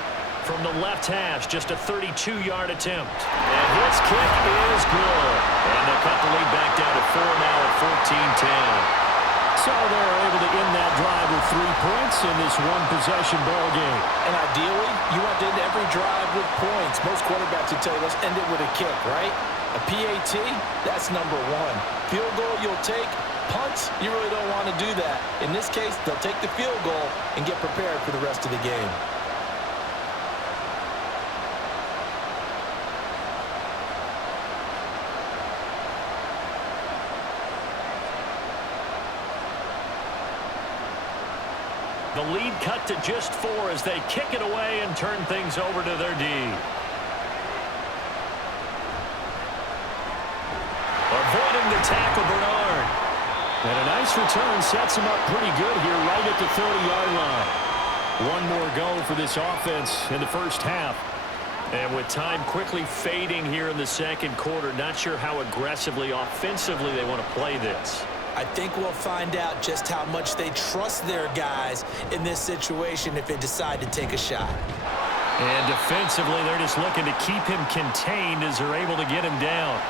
From the left hash, just a 32-yard attempt. And his kick is good. And they'll cut the lead back down to 4 now at 14-10. So they're able to end that drive with 3 points in this one-possession ball game. And ideally, you want to end every drive with points. Most quarterbacks would tell you, let's end it with a kick, right? A PAT, that's number 1. Field goal, you'll take. Punts, you really don't want to do that. In this case, they'll take the field goal and get prepared for the rest of the game. The lead cut to just 4 as they kick it away and turn things over to their D. Avoiding the tackle, Bernard. And a nice return sets him up pretty good here right at the 30-yard line. One more go for this offense in the first half. And with time quickly fading here in the 2nd quarter, not sure how aggressively, offensively they want to play this. I think we'll find out just how much they trust their guys in this situation if they decide to take a shot. And defensively, they're just looking to keep him contained as they're able to get him down.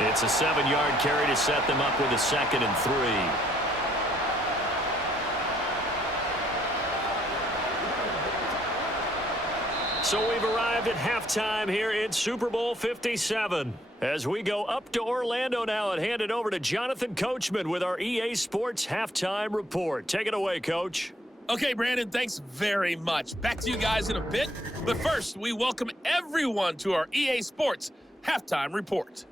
It's a 7-yard carry to set them up with a 2nd and 3. So we've arrived at halftime here in Super Bowl 57. As we go up to Orlando now and hand it over to Jonathan Coachman with our EA Sports Halftime Report. Take it away, Coach. Okay, Brandon, thanks very much. Back to you guys in a bit. But first, we welcome everyone to our EA Sports Halftime Report.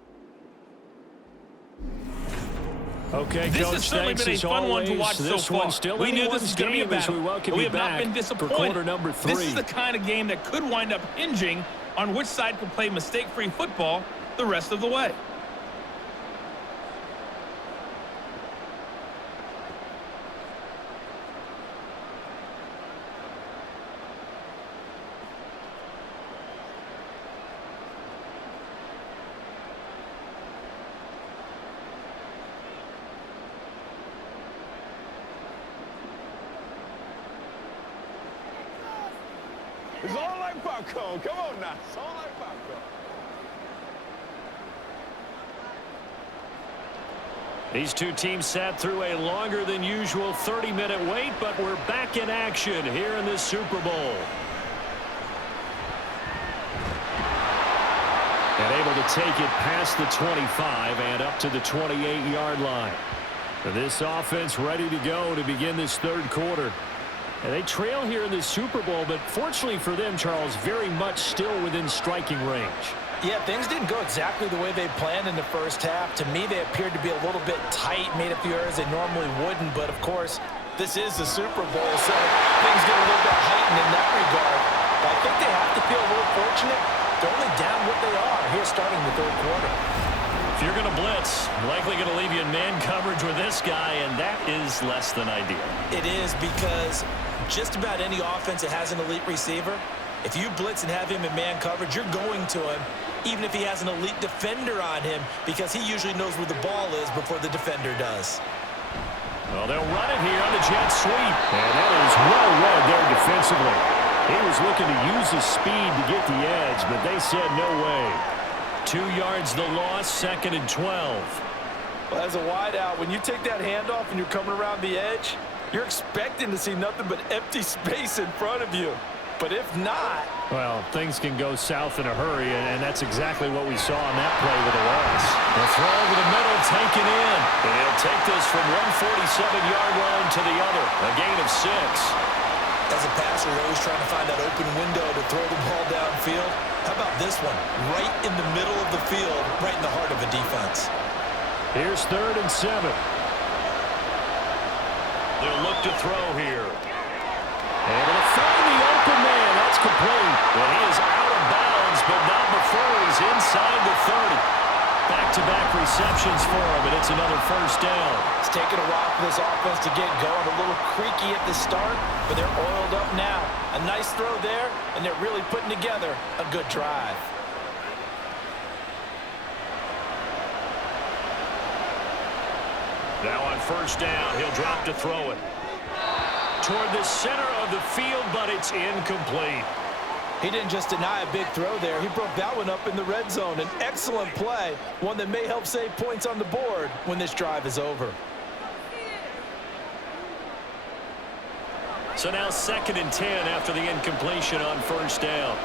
Okay, This Coach, has certainly thanks been a as fun one to always. watch so This far. one's still We knew this was going to be a game as we battle. welcome We you have not back been for disappointed. quarter number 3. This is the kind of game that could wind up hinging on which side can play mistake-free football the rest of the way. It's all like popcorn. Come on now. It's all like popcorn. These two teams sat through a longer than usual 30-minute wait, but we're back in action here in this Super Bowl. And able to take it past the 25 and up to the 28-yard line. This offense ready to go to begin this third quarter. And they trail here in this Super Bowl, but fortunately for them, Charles, very much still within striking range. Yeah, things didn't go exactly the way they planned in the first half. To me, they appeared to be a little bit tight, made a few errors they normally wouldn't. But, of course, this is the Super Bowl, so things get a little bit heightened in that regard. But I think they have to feel a little fortunate. They're only down what they are here starting the third quarter. If you're going to blitz, likely going to leave you in man coverage with this guy, and that is less than ideal. It is, because just about any offense that has an elite receiver, if you blitz and have him in man coverage, you're going to him, even if he has an elite defender on him, because he usually knows where the ball is before the defender does. Well, they'll run it here on the jet sweep. And that is well read there defensively. He was looking to use his speed to get the edge, but they said no way. 2 yards the loss, 2nd and 12. Well, as a wideout, when you take that handoff and you're coming around the edge, you're expecting to see nothing but empty space in front of you. But if not... Well, things can go south in a hurry, and that's exactly what we saw on that play with a loss. The throw over the middle, taken in. And he'll take this from 147-yard line to the other. A gain of 6. As a passer, you're always trying to find that open window to throw the ball downfield. How about this one? Right in the middle of the field, right in the heart of a defense. Here's 3rd and 7. They'll look to throw here. Able to find the open man. That's complete. And he is out of bounds, but not before he's inside the 30. Back-to-back receptions for him, and it's another first down. It's taken a while for this offense to get going. A little creaky at the start, but they're oiled up now. A nice throw there, and they're really putting together a good drive. Now on first down, he'll drop to throw it. Toward the center of the field, but it's incomplete. He didn't just deny a big throw there. He broke that one up in the red zone. An excellent play, one that may help save points on the board when this drive is over. So now 2nd and 10 after the incompletion on first down.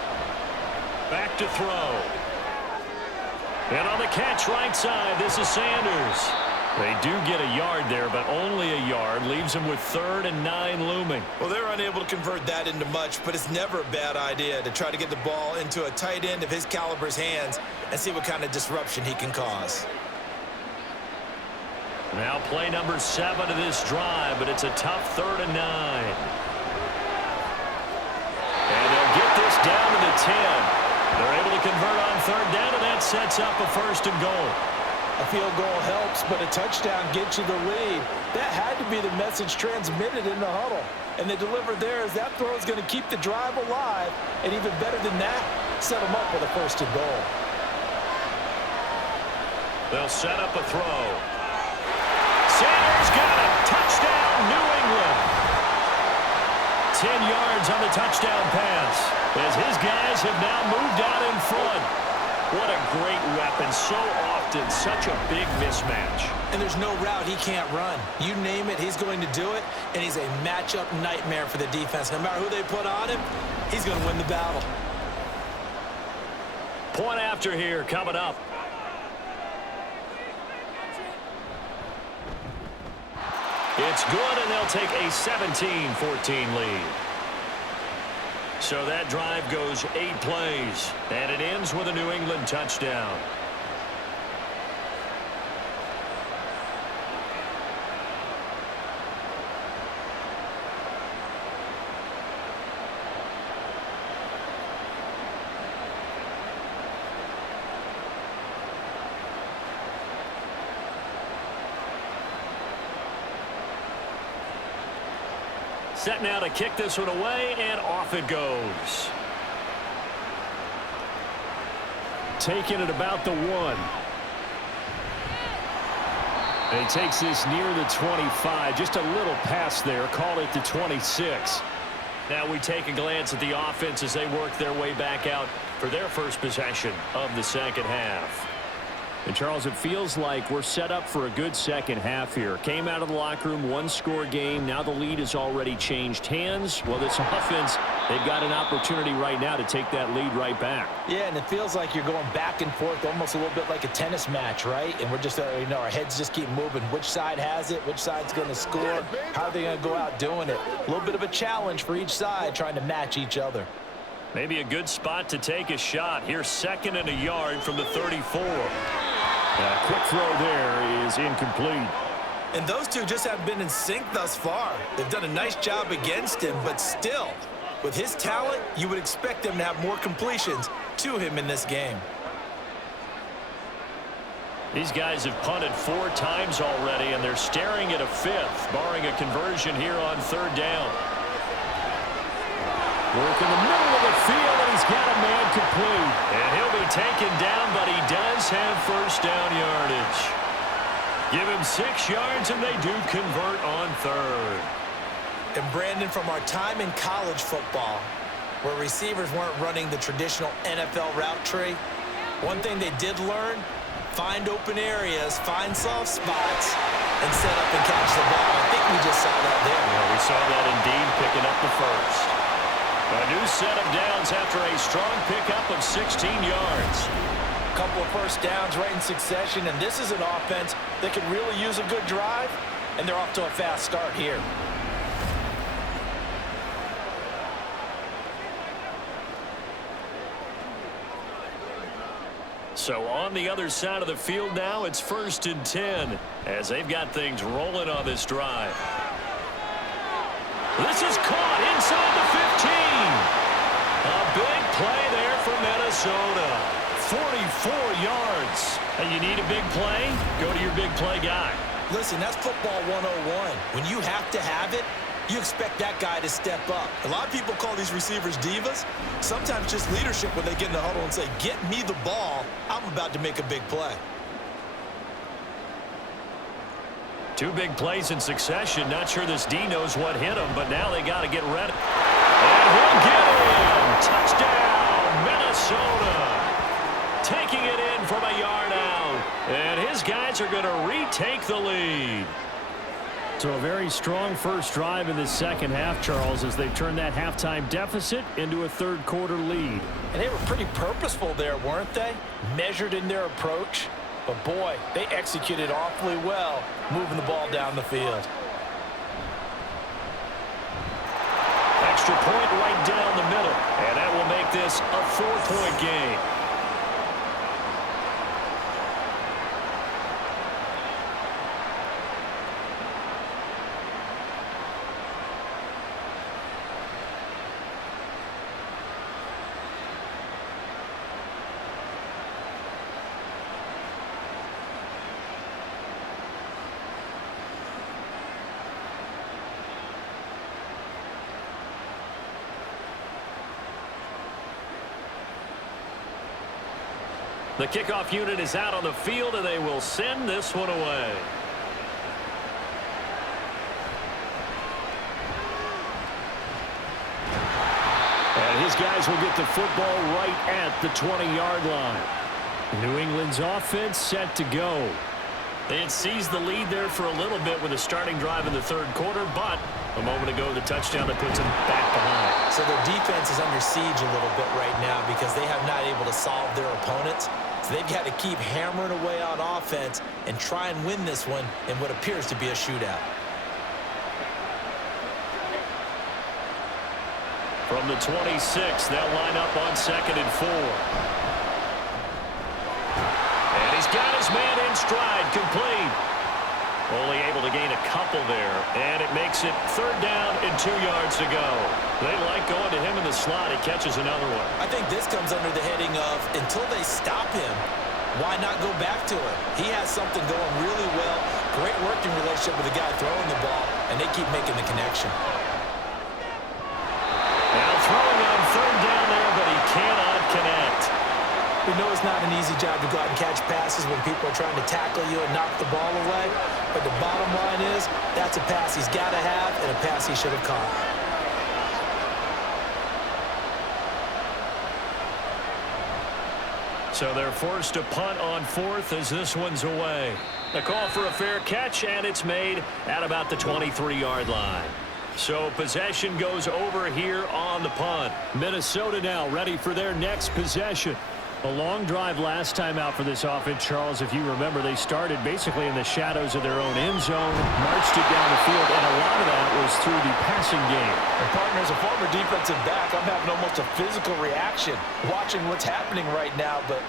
Back to throw. And on the catch right side, this is Sanders. They do get a yard there, but only a yard. Leaves them with 3rd and 9 looming. Well, they're unable to convert that into much, but it's never a bad idea to try to get the ball into a tight end of his caliber's hands and see what kind of disruption he can cause. Now play number 7 of this drive, but it's a tough 3rd and 9. And they'll get this down to the 10. They're able to convert on 3rd down, and that sets up a 1st and goal. A field goal helps, but a touchdown gets you the lead. That had to be the message transmitted in the huddle. And they delivered there as that throw is going to keep the drive alive. And even better than that, set them up with a 1st and goal. They'll set up a throw. Sanders got it. Touchdown, New England. 10 yards on the touchdown pass as his guys have now moved out in front. What a great weapon. So often, such a big mismatch. And there's no route he can't run. You name it, he's going to do it. And he's a matchup nightmare for the defense. No matter who they put on him, he's going to win the battle. Point after here coming up. It's good, and they'll take a 17-14 lead. So that drive goes 8 plays, and it ends with a New England touchdown. Set now to kick this one away, and off it goes. Taking it about the 1. And he takes this near the 25. Just a little pass there. Call it the 26. Now we take a glance at the offense as they work their way back out for their first possession of the second half. And, Charles, it feels like we're set up for a good second half here. Came out of the locker room, one-score game. Now the lead has already changed hands. Well, this offense, they've got an opportunity right now to take that lead right back. Yeah, and it feels like you're going back and forth, almost a little bit like a tennis match, right? And we're just, our heads just keep moving. Which side has it? Which side's going to score? How are they going to go out doing it? A little bit of a challenge for each side, trying to match each other. Maybe a good spot to take a shot. Here's 2nd and a yard from the 34. A quick throw there is incomplete. And those two just haven't been in sync thus far. They've done a nice job against him, but still, with his talent, you would expect them to have more completions to him in this game. These guys have punted 4 times already, and they're staring at a 5th, barring a conversion here on 3rd down. Work in the middle of the field, and he's got a man complete. And he'll be taken down, but he does have first down yardage. Give him 6 yards, and they do convert on 3rd. And, Brandon, from our time in college football, where receivers weren't running the traditional NFL route tree, one thing they did learn, find open areas, find soft spots, and set up and catch the ball. I think we just saw that there. Yeah, we saw that indeed, picking up the first. A new set of downs after a strong pickup of 16 yards. A couple of first downs right in succession, and this is an offense that could really use a good drive, and they're off to a fast start here. So on the other side of the field now, it's 1st and 10 as they've got things rolling on this drive. This is caught inside the 15. A big play there for Minnesota. 44 yards. And you need a big play? Go to your big play guy. Listen, that's football 101. When you have to have it, you expect that guy to step up. A lot of people call these receivers divas. Sometimes just leadership when they get in the huddle and say, get me the ball. I'm about to make a big play. 2 big plays in succession. Not sure this D knows what hit him, but now they got to get ready. And he'll get in. Touchdown, Minnesota. Taking it in from a yard out. And his guys are going to retake the lead. So a very strong first drive in the second half, Charles, as they turn that halftime deficit into a 3rd quarter lead. And they were pretty purposeful there, weren't they? Measured in their approach. But, boy, they executed awfully well moving the ball down the field. Extra point right down the middle. And that will make this a 4-point game. The kickoff unit is out on the field, and they will send this one away. And his guys will get the football right at the 20-yard line. New England's offense set to go. They had seized the lead there for a little bit with a starting drive in the 3rd quarter, but a moment ago, the touchdown that puts them back behind. So their defense is under siege a little bit right now because they have not able to solve their opponents. So they've got to keep hammering away on offense and try and win this one in what appears to be a shootout. From the 26, they'll line up on 2nd and 4. And he's got his man in stride, complete. Only able to gain a couple there, and it makes it 3rd down and 2 yards to go. They like going to him in the slot. He catches another one. I think this comes under the heading of until they stop him, why not go back to it? He has something going really well, great working relationship with the guy throwing the ball, and they keep making the connection. it's not an easy job to go out and catch passes when people are trying to tackle you and knock the ball away. But the bottom line is, that's a pass he's got to have and a pass he should have caught. So they're forced to punt on fourth as this one's away. The call for a fair catch, and it's made at about the 23-yard line. So possession goes over here on the punt. Minnesota now ready for their next possession. A long drive last time out for this offense, Charles. If you remember, they started basically in the shadows of their own end zone, marched it down the field, and a lot of that was through the passing game. And partner, as a former defensive back, I'm having almost a physical reaction watching what's happening right now. But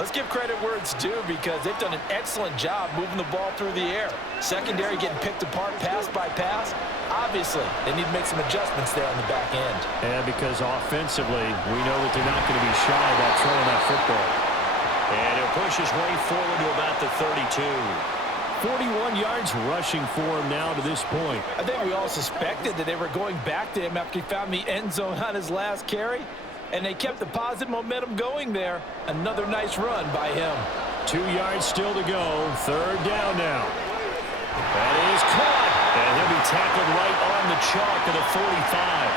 let's give credit where it's due, because they've done an excellent job moving the ball through the air. Secondary getting picked apart pass by pass. Obviously, they need to make some adjustments there on the back end. And because offensively, we know that they're not going to be shy about throwing that football. And he'll push his way forward to about the 32. 41 yards rushing for him now to this point. I think we all suspected that they were going back to him after he found the end zone on his last carry, and they kept the positive momentum going there. Another nice run by him. 2 yards still to go. Third down now. That is caught. And he'll be tackled right on the chalk to the 45.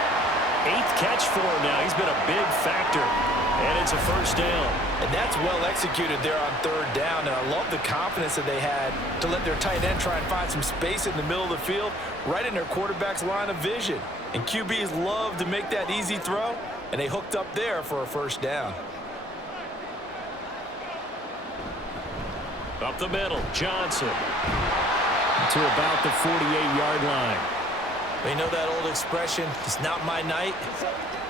8th catch for him now. He's been a big factor. And it's a first down. And that's well executed there on third down. And I love the confidence that they had to let their tight end try and find some space in the middle of the field, right in their quarterback's line of vision. And QBs love to make that easy throw, and they hooked up there for a first down. Up the middle, Johnson. To about the 48-yard line. You know that old expression, it's not my night?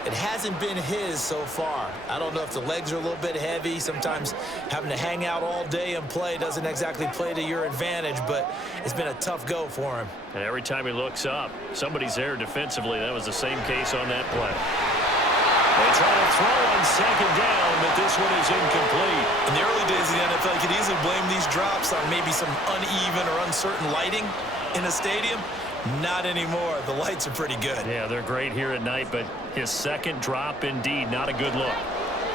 It hasn't been his so far. I don't know if the legs are a little bit heavy. Sometimes having to hang out all day and play doesn't exactly play to your advantage, but it's been a tough go for him. And every time he looks up, somebody's there defensively. That was the same case on that play. They try to throw on second down, but this one is incomplete. In the early days of the NFL, you could easily blame these drops on maybe some uneven or uncertain lighting in a stadium. Not anymore. The lights are pretty good. Yeah, they're great here at night, but his second drop, indeed, not a good look.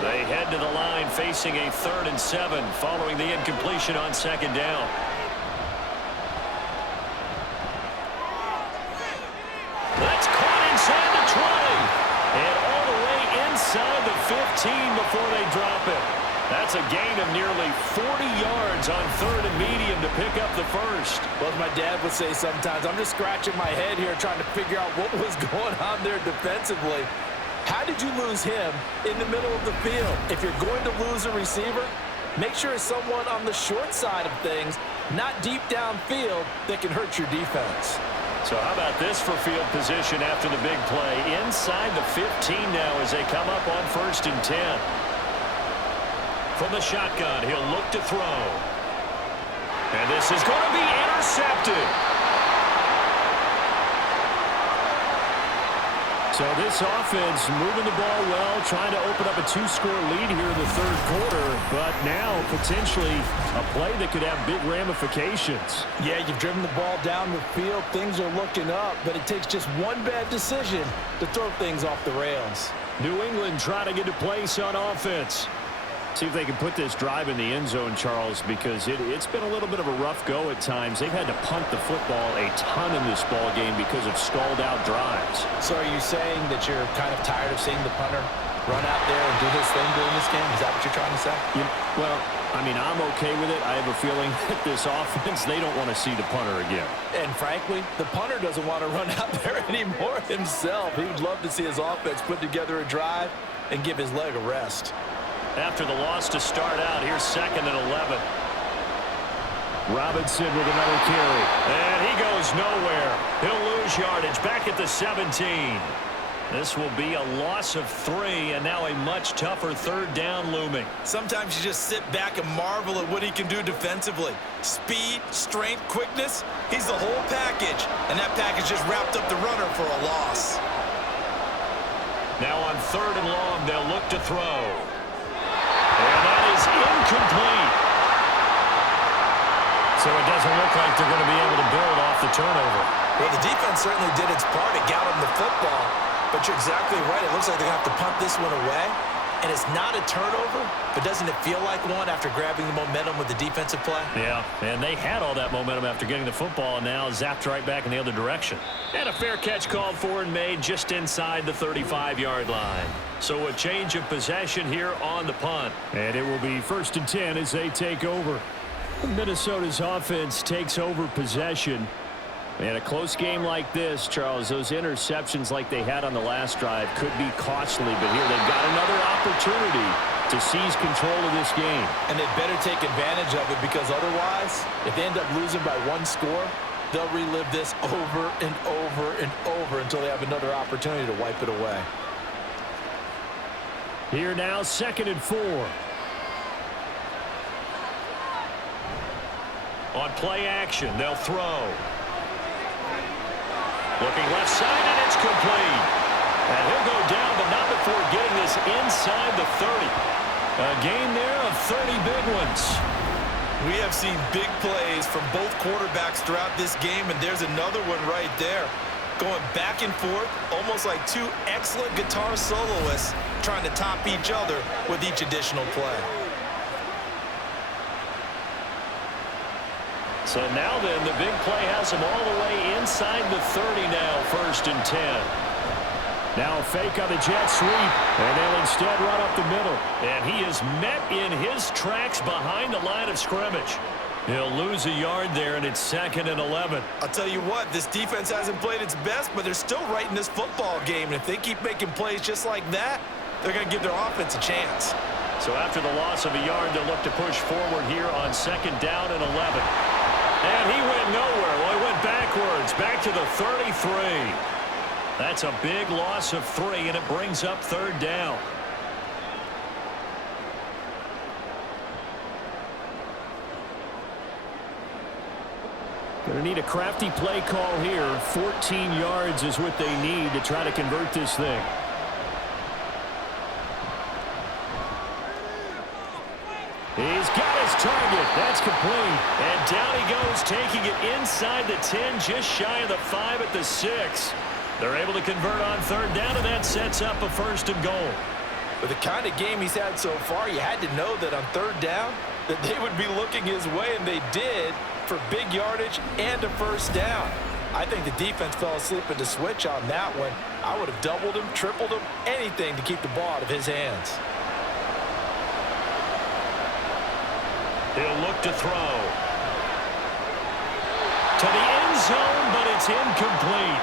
They head to the line facing a 3rd and 7 following the incompletion on second down. That's caught inside the 20. And all the way inside the 15 before they drop it. That's a gain of nearly 40 yards on 3rd and medium to pick up the first. Well, as my dad would say sometimes, I'm just scratching my head here trying to figure out what was going on there defensively. How did you lose him in the middle of the field? If you're going to lose a receiver, make sure it's someone on the short side of things, not deep downfield, that can hurt your defense. So how about this for field position after the big play? Inside the 15 now as they come up on 1st and 10. From the shotgun, he'll look to throw. And this is going to be intercepted. So this offense moving the ball well, trying to open up a 2-score lead here in the 3rd quarter, but now potentially a play that could have big ramifications. Yeah, you've driven the ball down the field. Things are looking up, but it takes just one bad decision to throw things off the rails. New England trying to get a place on offense. See if they can put this drive in the end zone, Charles, because it's been a little bit of a rough go at times. They've had to punt the football a ton in this ball game because of stalled-out drives. So are you saying that you're kind of tired of seeing the punter run out there and do his thing during this game? Is that what you're trying to say? Well, I mean, I'm okay with it. I have a feeling that this offense, they don't want to see the punter again. And frankly, the punter doesn't want to run out there anymore himself. He would love to see his offense put together a drive and give his leg a rest. After the loss to start out, here's 2nd and 11. Robinson with another carry. And he goes nowhere. He'll lose yardage back at the 17. This will be a loss of 3, and now a much tougher 3rd down looming. Sometimes you just sit back and marvel at what he can do defensively. Speed, strength, quickness, he's the whole package. And that package just wrapped up the runner for a loss. Now on 3rd and long, they'll look to throw. And that is incomplete. So it doesn't look like they're going to be able to build off the turnover. Well, the defense certainly did its part. It got him the football. But you're exactly right. It looks like they're going to have to punt this one away. And it's not a turnover, but doesn't it feel like one after grabbing the momentum with the defensive play? Yeah, and they had all that momentum after getting the football, and now zapped right back in the other direction. And a fair catch called for and made just inside the 35-yard line. So a change of possession here on the punt. And it will be 1st and 10 as they take over. Minnesota's offense takes over possession. And a close game like this, Charles, those interceptions like they had on the last drive could be costly. But here they've got another opportunity to seize control of this game. And they better take advantage of it, because otherwise, if they end up losing by 1 score, they'll relive this over and over and over until they have another opportunity to wipe it away. Here now, 2nd and 4. On play action, they'll throw. Looking left side, and it's complete. And he'll go down, but not before getting this inside the 30. A gain there of 30 big ones. We have seen big plays from both quarterbacks throughout this game, and there's another one right there. Going back and forth, almost like 2 excellent guitar soloists trying to top each other with each additional play. So now then, the big play has him all the way inside the 30 now, 1st and 10. Now a fake on the jet sweep, and they'll instead run up the middle. And he is met in his tracks behind the line of scrimmage. He'll lose a yard there, and it's 2nd and 11. I'll tell you what, this defense hasn't played its best, but they're still right in this football game. And if they keep making plays just like that, they're going to give their offense a chance. So after the loss of a yard, they'll look to push forward here on 2nd down and 11. And he went nowhere. Well, he went backwards, back to the 33. That's a big loss of 3, and it brings up 3rd down. Going to need a crafty play call here. 14 yards is what they need to try to convert this thing. He's got his target. That's complete. And down he goes, taking it inside the 10, just shy of the 5 at the 6. They're able to convert on 3rd down, and that sets up a 1st and goal. With the kind of game he's had so far, you had to know that on 3rd down that they would be looking his way, and they did, for big yardage and a 1st down. I think the defense fell asleep at the switch on that one. I would have doubled him, tripled him, anything to keep the ball out of his hands. He'll look to throw. To the end zone, but it's incomplete.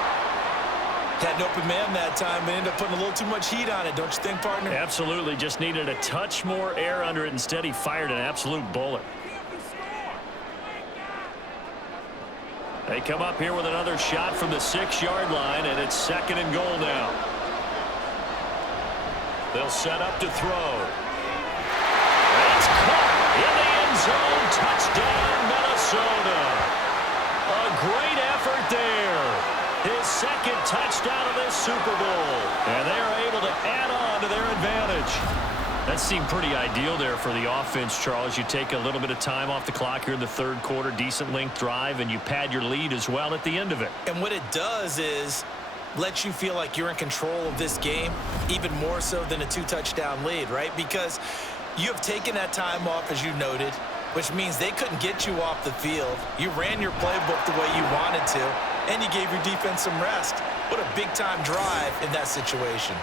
Had an open man that time, but ended up putting a little too much heat on it, don't you think, partner? Absolutely. Just needed a touch more air under it. Instead, he fired an absolute bullet. They come up here with another shot from the 6-yard line, and it's 2nd and goal now. They'll set up to throw. It's caught in the end zone. Touchdown, Minnesota. A great effort there. His 2nd touchdown of this Super Bowl. And they are able to add on to their advantage. That seemed pretty ideal there for the offense, Charles. You take a little bit of time off the clock here in the 3rd quarter, decent length drive, and you pad your lead as well at the end of it. And what it does is let you feel like you're in control of this game, even more so than a 2-touchdown lead, right? Because you have taken that time off, as you noted, which means they couldn't get you off the field. You ran your playbook the way you wanted to, and you gave your defense some rest. What a big-time drive in that situation.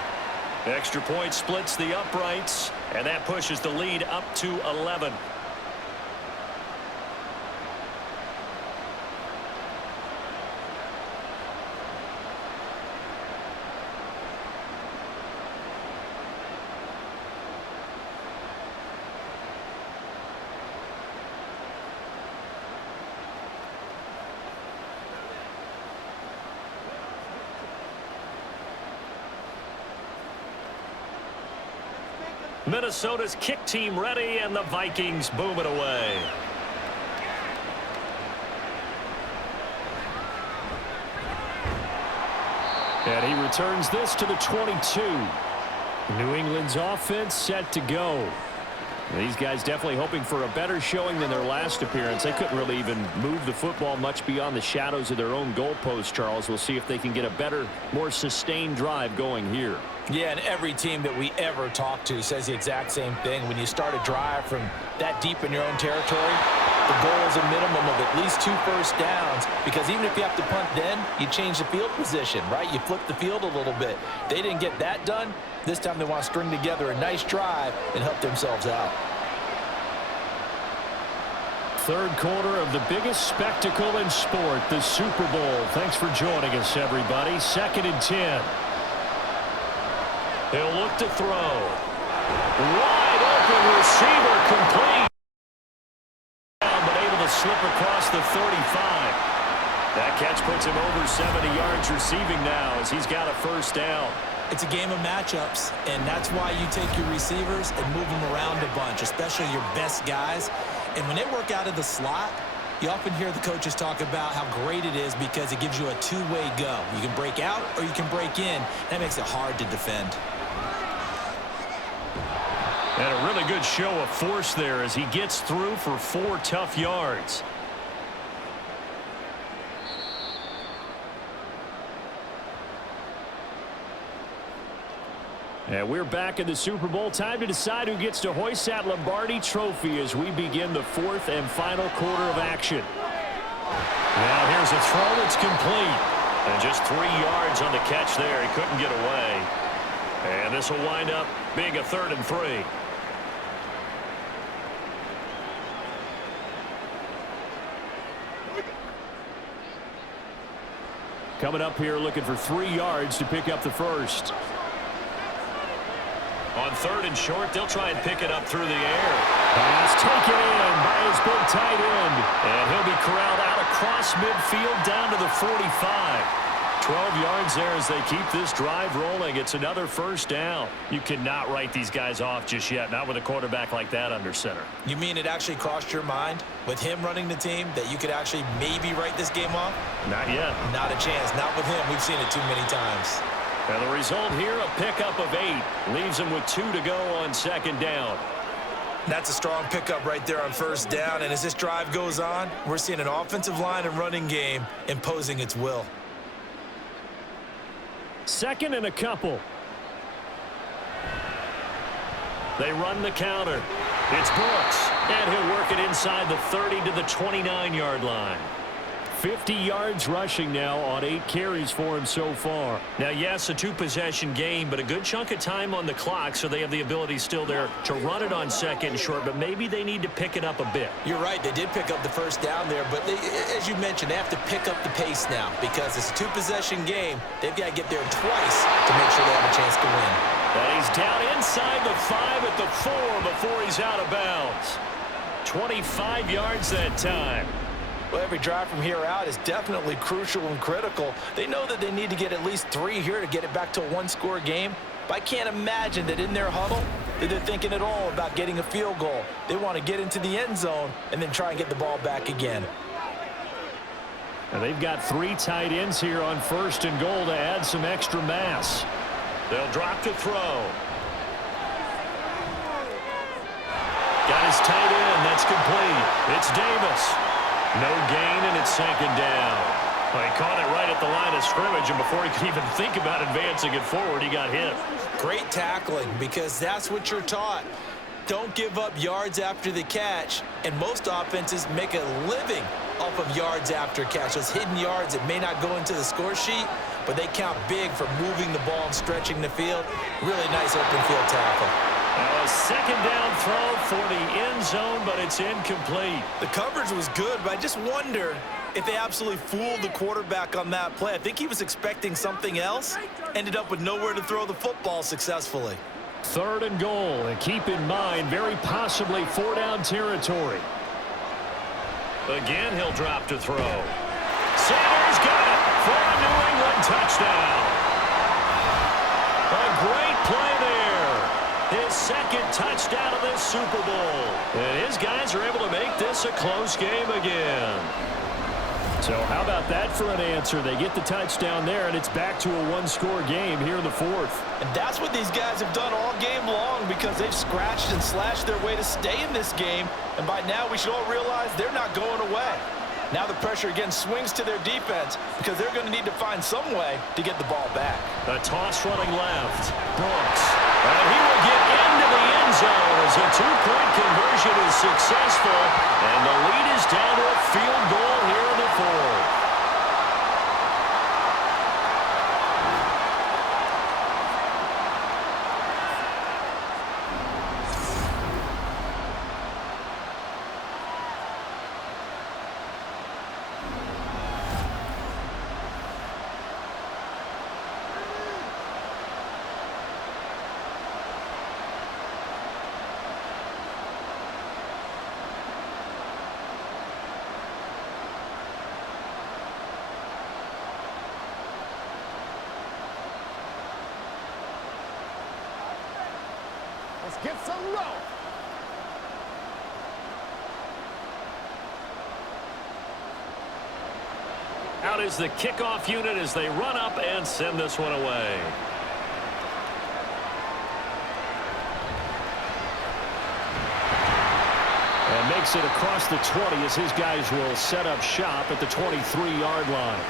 Extra point splits the uprights, and that pushes the lead up to 11. Minnesota's kick team ready, and the Vikings boom it away. And he returns this to the 22. New England's offense set to go. These guys definitely hoping for a better showing than their last appearance. They couldn't really even move the football much beyond the shadows of their own goalpost, Charles. We'll see if they can get a better, more sustained drive going here. Yeah, and every team that we ever talk to says the exact same thing. When you start a drive from that deep in your own territory, the goal is a minimum of at least 2 first downs, because even if you have to punt then, you change the field position, right? You flip the field a little bit. They didn't get that done. This time they want to string together a nice drive and help themselves out. Third quarter of the biggest spectacle in sport, the Super Bowl. Thanks for joining us, everybody. 2nd and 10. He'll look to throw. Wide open receiver, complete. But able to slip across the 35. That catch puts him over 70 yards receiving now as he's got a first down. It's a game of matchups, and that's why you take your receivers and move them around a bunch, especially your best guys. And when they work out of the slot, you often hear the coaches talk about how great it is because it gives you a two-way go. You can break out or you can break in. That makes it hard to defend. And a really good show of force there as he gets through for 4 tough yards. And we're back in the Super Bowl. Time to decide who gets to hoist that Lombardi trophy as we begin the 4th and final quarter of action. Now here's a throw that's complete. And just 3 yards on the catch there. He couldn't get away. And this will wind up being a 3rd and 3. Coming up here looking for 3 yards to pick up the first. On 3rd and short, they'll try and pick it up through the air. Pass taken in by his big tight end. And he'll be corralled out across midfield down to the 45. 12 yards there as they keep this drive rolling. It's another first down. You cannot write these guys off just yet, not with a quarterback like that under center. You mean it actually crossed your mind with him running the team that you could actually maybe write this game off? Not yet. Not a chance. Not with him. We've seen it too many times. And the result here, a pickup of 8. Leaves him with 2 to go on 2nd down. That's a strong pickup right there on 1st down. And as this drive goes on, we're seeing an offensive line and running game imposing its will. 2nd and a couple. They run the counter. It's Brooks. And he'll work it inside the 30 to the 29-yard line. 50 yards rushing now on 8 carries for him so far. Now, yes, a 2-possession game, but a good chunk of time on the clock, so they have the ability still there to run it on 2nd and short, but maybe they need to pick it up a bit. You're right. They did pick up the first down there, but as you mentioned, they have to pick up the pace now because it's a 2-possession game. They've got to get there twice to make sure they have a chance to win. And he's down inside the 5 at the 4 before he's out of bounds. 25 yards that time. Well, every drive from here out is definitely crucial and critical. They know that they need to get at least 3 here to get it back to a 1-score game. But I can't imagine that in their huddle that they're thinking at all about getting a field goal. They want to get into the end zone and then try and get the ball back again. And they've got 3 tight ends here on 1st and goal to add some extra mass. They'll drop to throw. Got his tight end. That's complete. It's Davis. No gain, and it's 2nd down. Well, he caught it right at the line of scrimmage, and before he could even think about advancing it forward, he got hit. Great tackling, because that's what you're taught. Don't give up yards after the catch, and most offenses make a living off of yards after catch. Those hidden yards that may not go into the score sheet, but they count big for moving the ball and stretching the field. Really nice open field tackle. Now a 2nd down throw for the end zone, but it's incomplete. The coverage was good, but I just wonder if they absolutely fooled the quarterback on that play. I think he was expecting something else, ended up with nowhere to throw the football successfully. 3rd and goal, and keep in mind, very possibly 4-down territory. Again, he'll drop to throw. Sanders got it for a New England touchdown. A great play there. His 2nd touchdown of this Super Bowl. And his guys are able to make this a close game again. So how about that for an answer? They get the touchdown there, and it's back to a 1-score game here in the 4th. And that's what these guys have done all game long because they've scratched and slashed their way to stay in this game. And by now, we should all realize they're not going away. Now the pressure again swings to their defense because they're going to need to find some way to get the ball back. A toss running left. Brooks. And he will get into the end zone as a two-point conversion is successful. And the lead is down to a field goal here in the fourth. Let's get some rope. Out is the kickoff unit as they run up and send this one away. And makes it across the 20 as his guys will set up shop at the 23-yard line.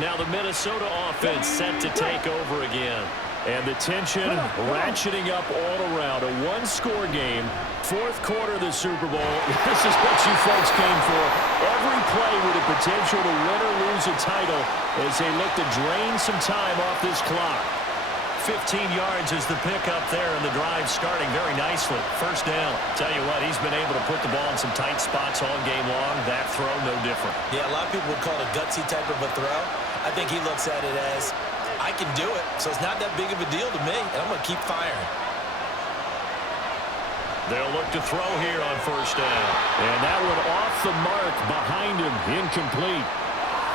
Now the Minnesota offense set to take over again. And the tension ratcheting up all around. A one-score game. Fourth quarter of the Super Bowl. This is what you folks came for. Every play with the potential to win or lose a title as they look to drain some time off this clock. 15 yards is the pickup there, and the drive starting very nicely. First down. Tell you what, he's been able to put the ball in some tight spots all game long. That throw, no different. Yeah, a lot of people would call it a gutsy type of a throw. I think he looks at it as, I can do it, so it's not that big of a deal to me, and I'm going to keep firing. They'll look to throw here on first down. And that one off the mark behind him, incomplete.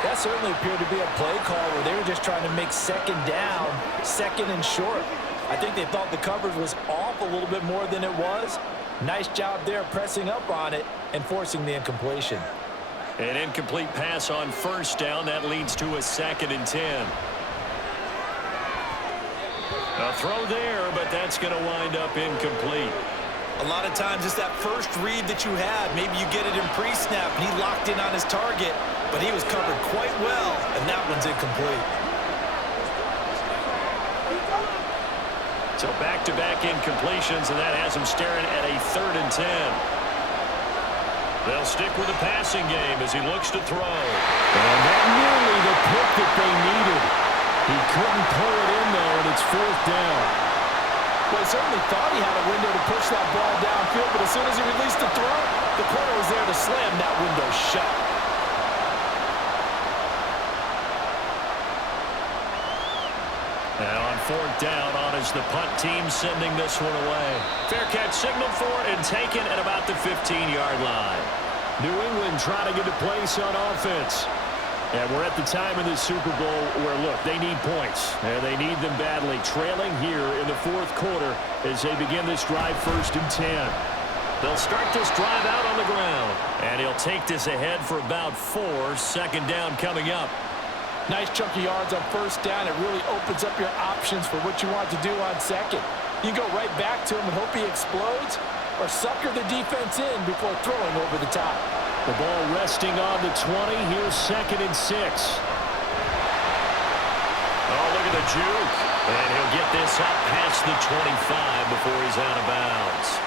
That certainly appeared to be a play call where they were just trying to make second down, second and short. I think they thought the coverage was off a little bit more than it was. Nice job there pressing up on it and forcing the incompletion. An incomplete pass on first down. That leads to a 2nd and 10. A throw there, but that's going to wind up incomplete. A lot of times it's that first read that you had. Maybe you get it in pre-snap, and he locked in on his target, but he was covered quite well, and that one's incomplete. So back-to-back incompletions, and that has him staring at a 3rd and 10. They'll stick with the passing game as he looks to throw. And that nearly the pick that they needed. He couldn't pull it in, though, and it's 4th down. Well, he certainly thought he had a window to push that ball downfield, but as soon as he released the throw, the corner was there to slam that window shut. And on 4th down, on is the punt team sending this one away. Fair catch signaled for and taken at about the 15-yard line. New England trying to get a place on offense. And we're at the time in this Super Bowl where, look, they need points. And they need them badly. Trailing here in the 4th quarter as they begin this drive 1st and 10. They'll start this drive out on the ground. And he'll take this ahead for about 4. 2nd down coming up. Nice chunk of yards on first down. It really opens up your options for what you want to do on second. You can go right back to him and hope he explodes, or sucker the defense in before throwing over the top. The ball resting on the 20. Here's 2nd and 6. Oh, look at the juke. And he'll get this up past the 25 before he's out of bounds.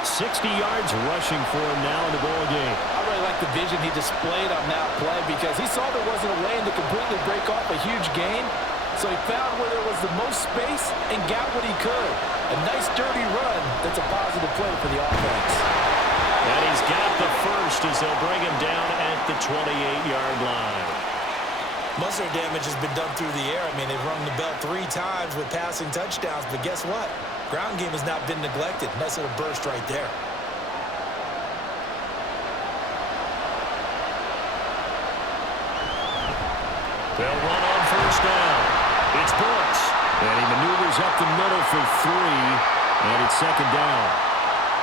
60 yards rushing for him now in the ball game. I really like the vision he displayed on that play because he saw there wasn't a lane to completely break off a huge gain. So he found where there was the most space and got what he could. A nice dirty run that's a positive play for the offense. And he's got the first as they'll bring him down at the 28-yard line. Most of their damage has been done through the air. I mean, they've rung the bell 3 times with passing touchdowns, but guess what? Ground game has not been neglected. Nice little burst right there. They'll run on first down. It's Brooks. And he maneuvers up the middle for 3, and it's 2nd down.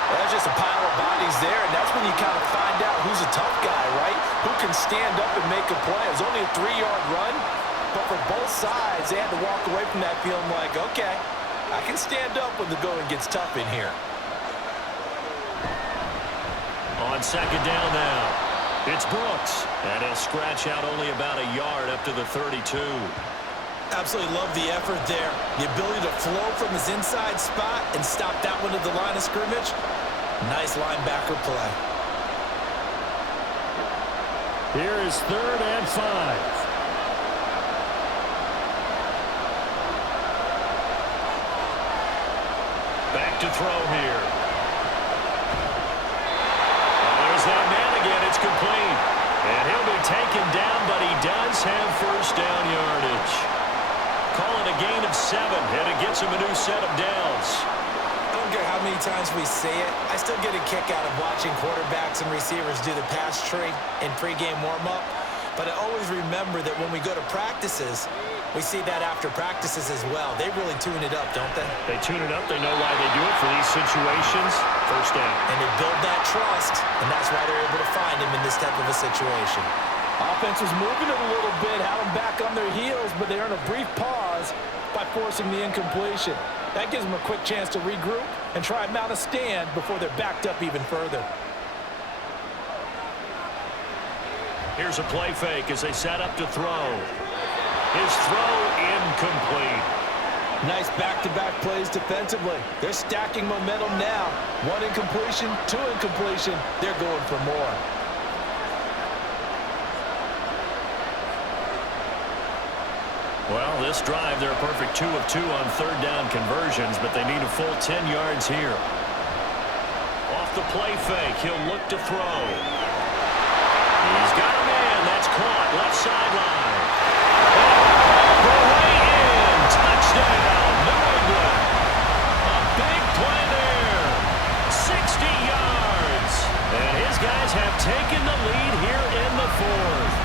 Well, that's just a pile of bodies there, and that's when you kind of find out who's a tough guy, right? Who can stand up and make a play. It was only a 3-yard run, but for both sides, they had to walk away from that feeling like, okay, I can stand up when the going gets tough in here. On 2nd down now. It's Brooks, and he'll scratch out only about a yard up to the 32. Absolutely love the effort there. The ability to flow from his inside spot and stop that one at the line of scrimmage. Nice linebacker play. Here is 3rd and 5. Back to throw here. There's that man again. It's complete. And he'll be taken down, but he does have first down yardage. Call it a gain of 7, and it gets him a new set of downs. I don't care how many times we say it, I still get a kick out of watching quarterbacks and receivers do the pass tree in pregame warm-up. But I always remember that when we go to practices, we see that after practices as well. They really tune it up, don't they? They tune it up. They know why they do it for these situations. First down. And they build that trust, and that's why they're able to find him in this type of a situation. Offense was moving it a little bit, had them back on their heels, but they earn a brief pause by forcing the incompletion. That gives them a quick chance to regroup and try and mount a stand before they're backed up even further. Here's a play fake as they set up to throw. His throw incomplete. Nice back-to-back plays defensively. They're stacking momentum now. 1 incompletion, 2 incompletion. They're going for more. Well, this drive, they're a perfect 2 of 2 on 3rd down conversions, but they need a full 10 yards here. Off the play fake, he'll look to throw. He's got a man. That's caught. Left sideline. Way in. Touchdown. New England. A big play there. 60 yards. And his guys have taken the lead here in the 4th.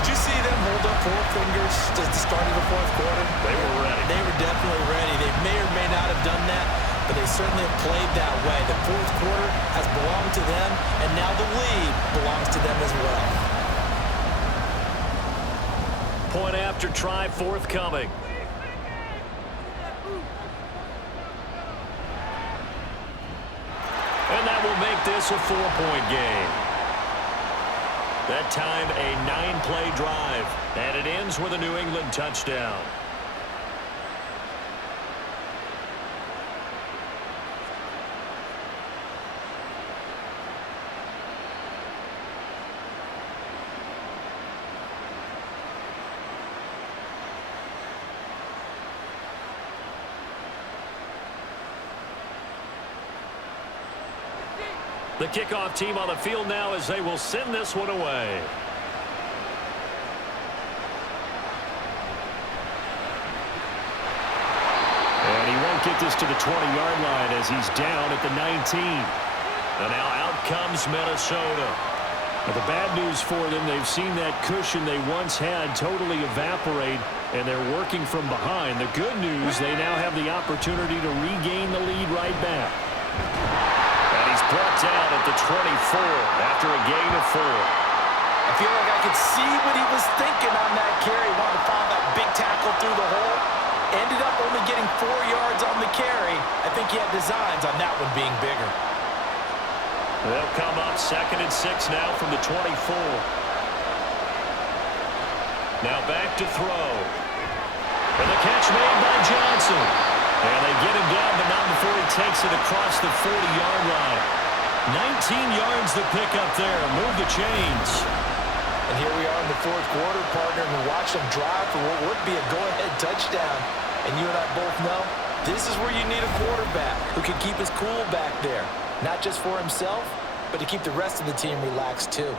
Did you see them hold up 4 fingers at the start of the 4th quarter? They were ready. They were definitely ready. They may or may not have done that, but they certainly have played that way. The 4th quarter has belonged to them, and now the lead belongs to them as well. Point after try forthcoming. And that will make this a 4-point game. That time a 9-play drive, and it ends with a New England touchdown. The kickoff team on the field now as they will send this one away. And he won't get this to the 20-yard line as he's down at the 19. And now out comes Minnesota. Now, the bad news for them, they've seen that cushion they once had totally evaporate, and they're working from behind. The good news, they now have the opportunity to regain the lead right back. And he's brought down at the 24 after a gain of 4. I feel like I could see what he was thinking on that carry. Wanted to follow that big tackle through the hole. Ended up only getting 4 yards on the carry. I think he had designs on that one being bigger. They'll come up 2nd and 6 now from the 24. Now back to throw. And the catch made by Johnson. And they get him down, but not before he takes it across the 40-yard line. 19 yards to pick up there. Move the chains. And here we are in the 4th quarter, partner, and we watch them drive for what would be a go-ahead touchdown. And you and I both know this is where you need a quarterback who can keep his cool back there. Not just for himself, but to keep the rest of the team relaxed too.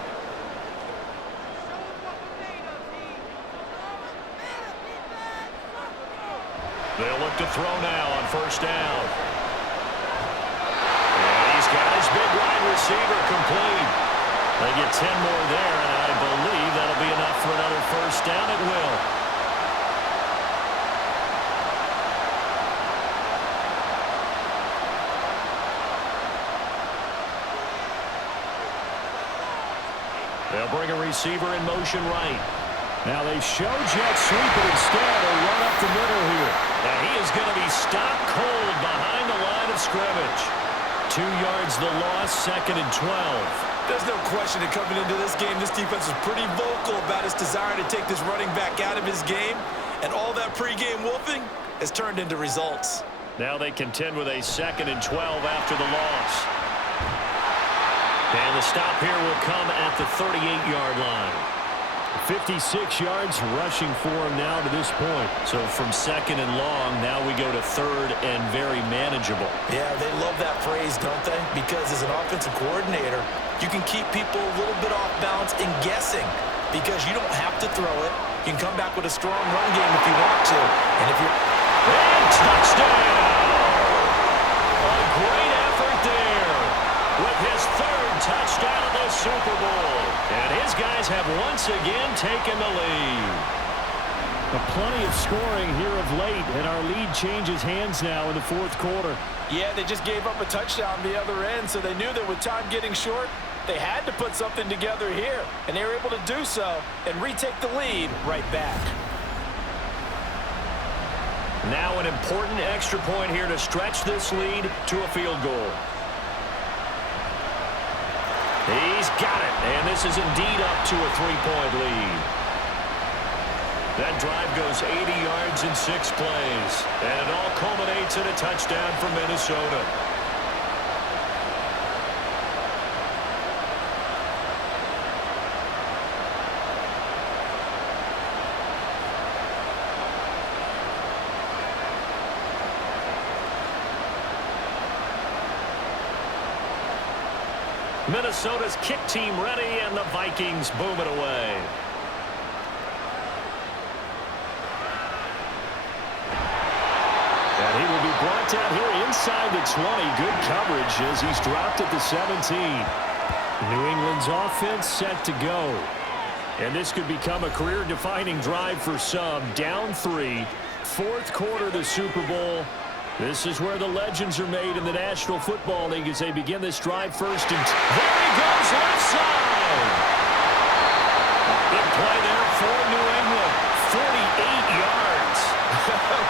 They'll look to throw now on 1st down. And he's got his big wide receiver complete. They get 10 more there, and I believe that'll be enough for another 1st down. It will. They'll bring a receiver in motion right. Now they show jet sweep, but instead they run up the middle here. And he is going to be stopped cold behind the line of scrimmage. 2 yards the loss, 2nd and 12. There's no question that coming into this game, this defense was pretty vocal about its desire to take this running back out of his game, and all that pregame wolfing has turned into results. Now they contend with a 2nd and 12 after the loss. And the stop here will come at the 38-yard line. 56 yards rushing for him now to this point. So from 2nd and long, now we go to 3rd and very manageable. Yeah, they love that phrase, don't they? Because as an offensive coordinator, you can keep people a little bit off balance and guessing because you don't have to throw it. You can come back with a strong run game if you want to. And if you're... And touchdown! A great effort there with his 3rd touchdown of the Super Bowl. And his guys have once again taken the lead. Plenty of scoring here of late, and our lead changes hands now in the 4th quarter. Yeah, they just gave up a touchdown the other end, so they knew that with time getting short, they had to put something together here, and they were able to do so and retake the lead right back. Now an important extra point here to stretch this lead to a field goal. He's got it, and this is indeed up to a 3-point lead. That drive goes 80 yards in 6 plays, and it all culminates in a touchdown for Minnesota. Minnesota's kick team ready, and the Vikings boom it away. And he will be brought down here inside the 20. Good coverage as he's dropped at the 17. New England's offense set to go. And this could become a career-defining drive for some. Down 3, 4th quarter of the Super Bowl. This is where the legends are made in the National Football League as they begin this drive first. And there he goes, left side. Big play there for New England. 48 yards.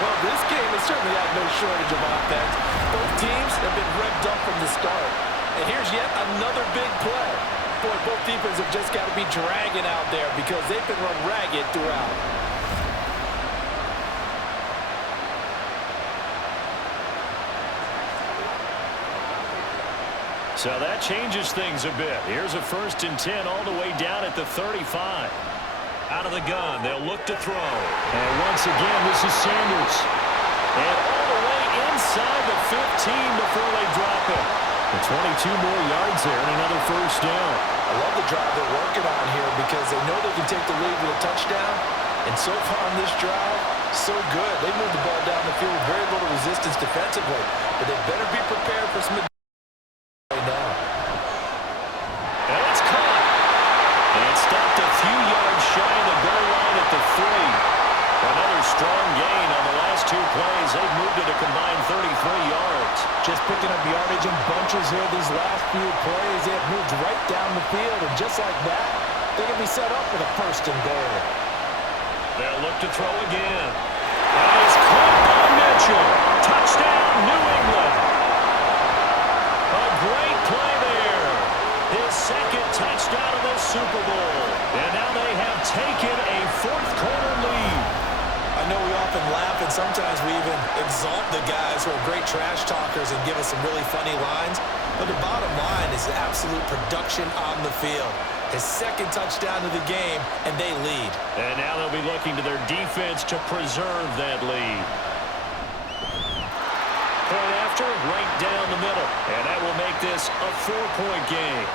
Well, this game has certainly had no shortage of offense. Both teams have been revved up from the start. And here's yet another big play. Boy, both defenses have just got to be dragging out there because they've been run ragged throughout. So that changes things a bit. Here's a 1st and 10 all the way down at the 35. Out of the gun, they'll look to throw. And once again, this is Sanders. And all the way inside the 15 before they drop it. And 22 more yards there and another 1st down. I love the drive they're working on here because they know they can take the lead with a touchdown. And so far on this drive, so good. They moved the ball down the field with very little resistance defensively. But they better be prepared for some... Stopped a few yards shy of the goal line at the 3. Another strong gain on the last 2 plays. They've moved it a combined 33 yards. Just picking up yardage in bunches here these last few plays. They have moved right down the field, and just like that, they can be set up with a 1st and goal. They'll look to throw again. And it's caught by Mitchell. Touchdown, New England. A great play there. His 2nd touchdown of the Super Bowl. And now they have taken a 4th quarter lead. I know we often laugh and sometimes we even exalt the guys who are great trash talkers and give us some really funny lines. But the bottom line is the absolute production on the field. His 2nd touchdown of the game, and they lead. And now they'll be looking to their defense to preserve that lead. Point after, right down the middle. And that will make this a 4-point game.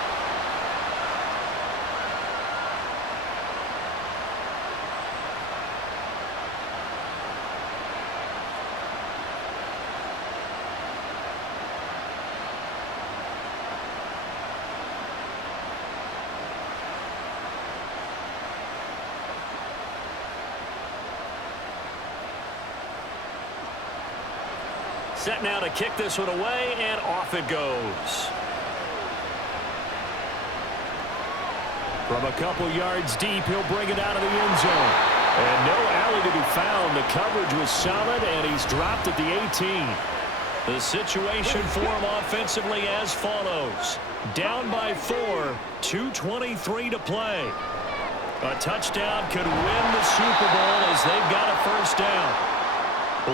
Set now to kick this one away, and off it goes. From a couple yards deep, he'll bring it out of the end zone. And no alley to be found. The coverage was solid, and he's dropped at the 18. The situation for him offensively as follows. Down by 4, 2:23 to play. A touchdown could win the Super Bowl as they've got a first down.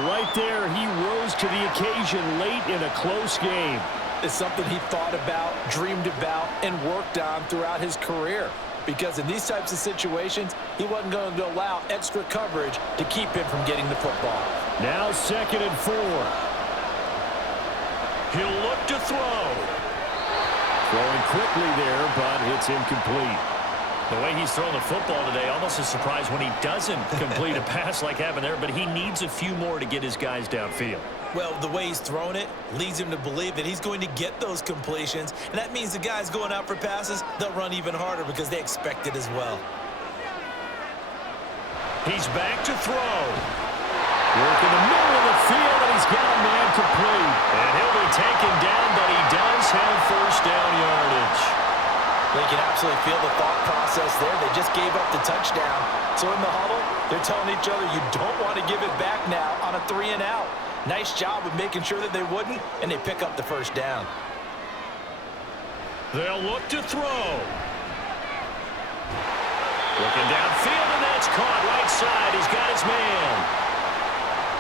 Right there, he rose to the occasion late in a close game. It's something he thought about, dreamed about, and worked on throughout his career. Because in these types of situations, he wasn't going to allow extra coverage to keep him from getting the football. Now 2nd and 4. He'll look to throw. Throwing quickly there, but it's incomplete. The way he's throwing the football today, almost a surprise when he doesn't complete a pass like happened there, but he needs a few more to get his guys downfield. Well, the way he's thrown it leads him to believe that he's going to get those completions, and that means the guys going out for passes, they'll run even harder because they expect it as well. He's back to throw. Work in the middle of the field, and he's got a man complete. And he'll be taken down, but he does have first down yardage. They can absolutely feel the thought process there. They just gave up the touchdown. So in the huddle, they're telling each other, you don't want to give it back now on a 3-and-out. Nice job of making sure that they wouldn't, and they pick up the first down. They'll look to throw. Looking downfield, and that's caught right side. He's got his man.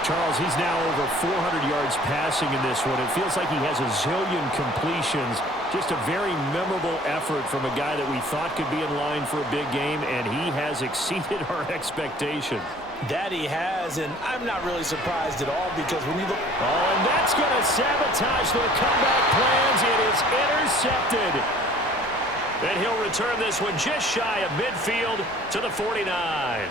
Charles, he's now over 400 yards passing in this one. It feels like he has a zillion completions. Just a very memorable effort from a guy that we thought could be in line for a big game, and he has exceeded our expectations. That he has, and I'm not really surprised at all because when you look... Oh, and that's going to sabotage their comeback plans. It is intercepted. And he'll return this one just shy of midfield to the 49.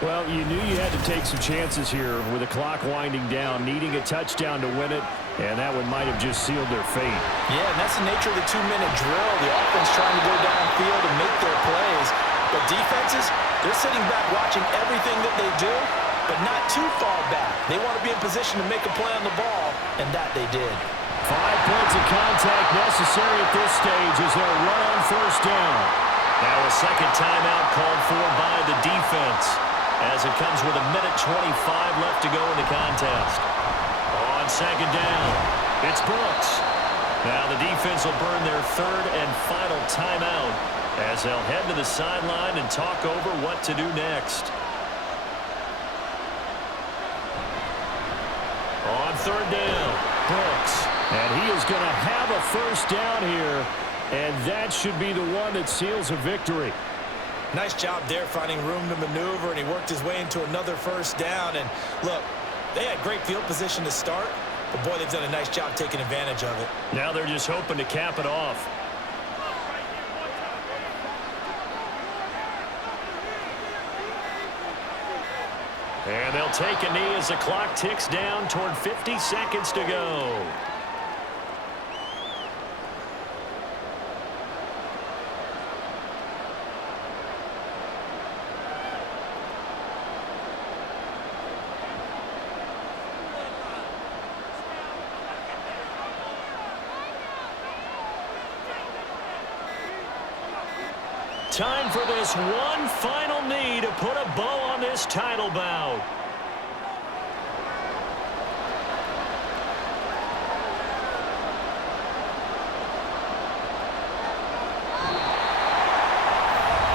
Well, you knew you had to take some chances here with the clock winding down, needing a touchdown to win it, and that one might have just sealed their fate. Yeah, and that's the nature of the 2-minute drill. The offense trying to go downfield and make their plays. But defenses, they're sitting back watching everything that they do, but not too far back. They want to be in position to make a play on the ball, and that they did. 5 points of contact necessary at this stage as they'll run on first down. Now a second timeout called for by the defense as it comes with 1:25 left to go in the contest. On second down, it's Brooks. Now the defense will burn their third and final timeout as they'll head to the sideline and talk over what to do next. On third down, Brooks. And he is going to have a first down here, and that should be the one that seals a victory. Nice job there finding room to maneuver, and he worked his way into another first down. And look, they had great field position to start, but boy, they've done a nice job taking advantage of it. Now they're just hoping to cap it off. And they'll take a knee as the clock ticks down toward 50 seconds to go. Time for this one final knee to put a bow on this title bout.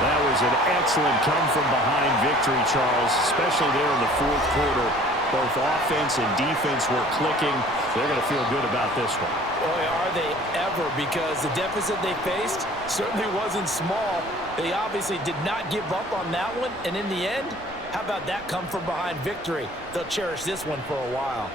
That was an excellent come-from-behind victory, Charles, especially there in the fourth quarter. Both offense and defense were clicking. They're going to feel good about this one. Boy, are they ever, because the deficit they faced certainly wasn't small. They obviously did not give up on that one, and in the end, how about that come-from-behind victory? They'll cherish this one for a while.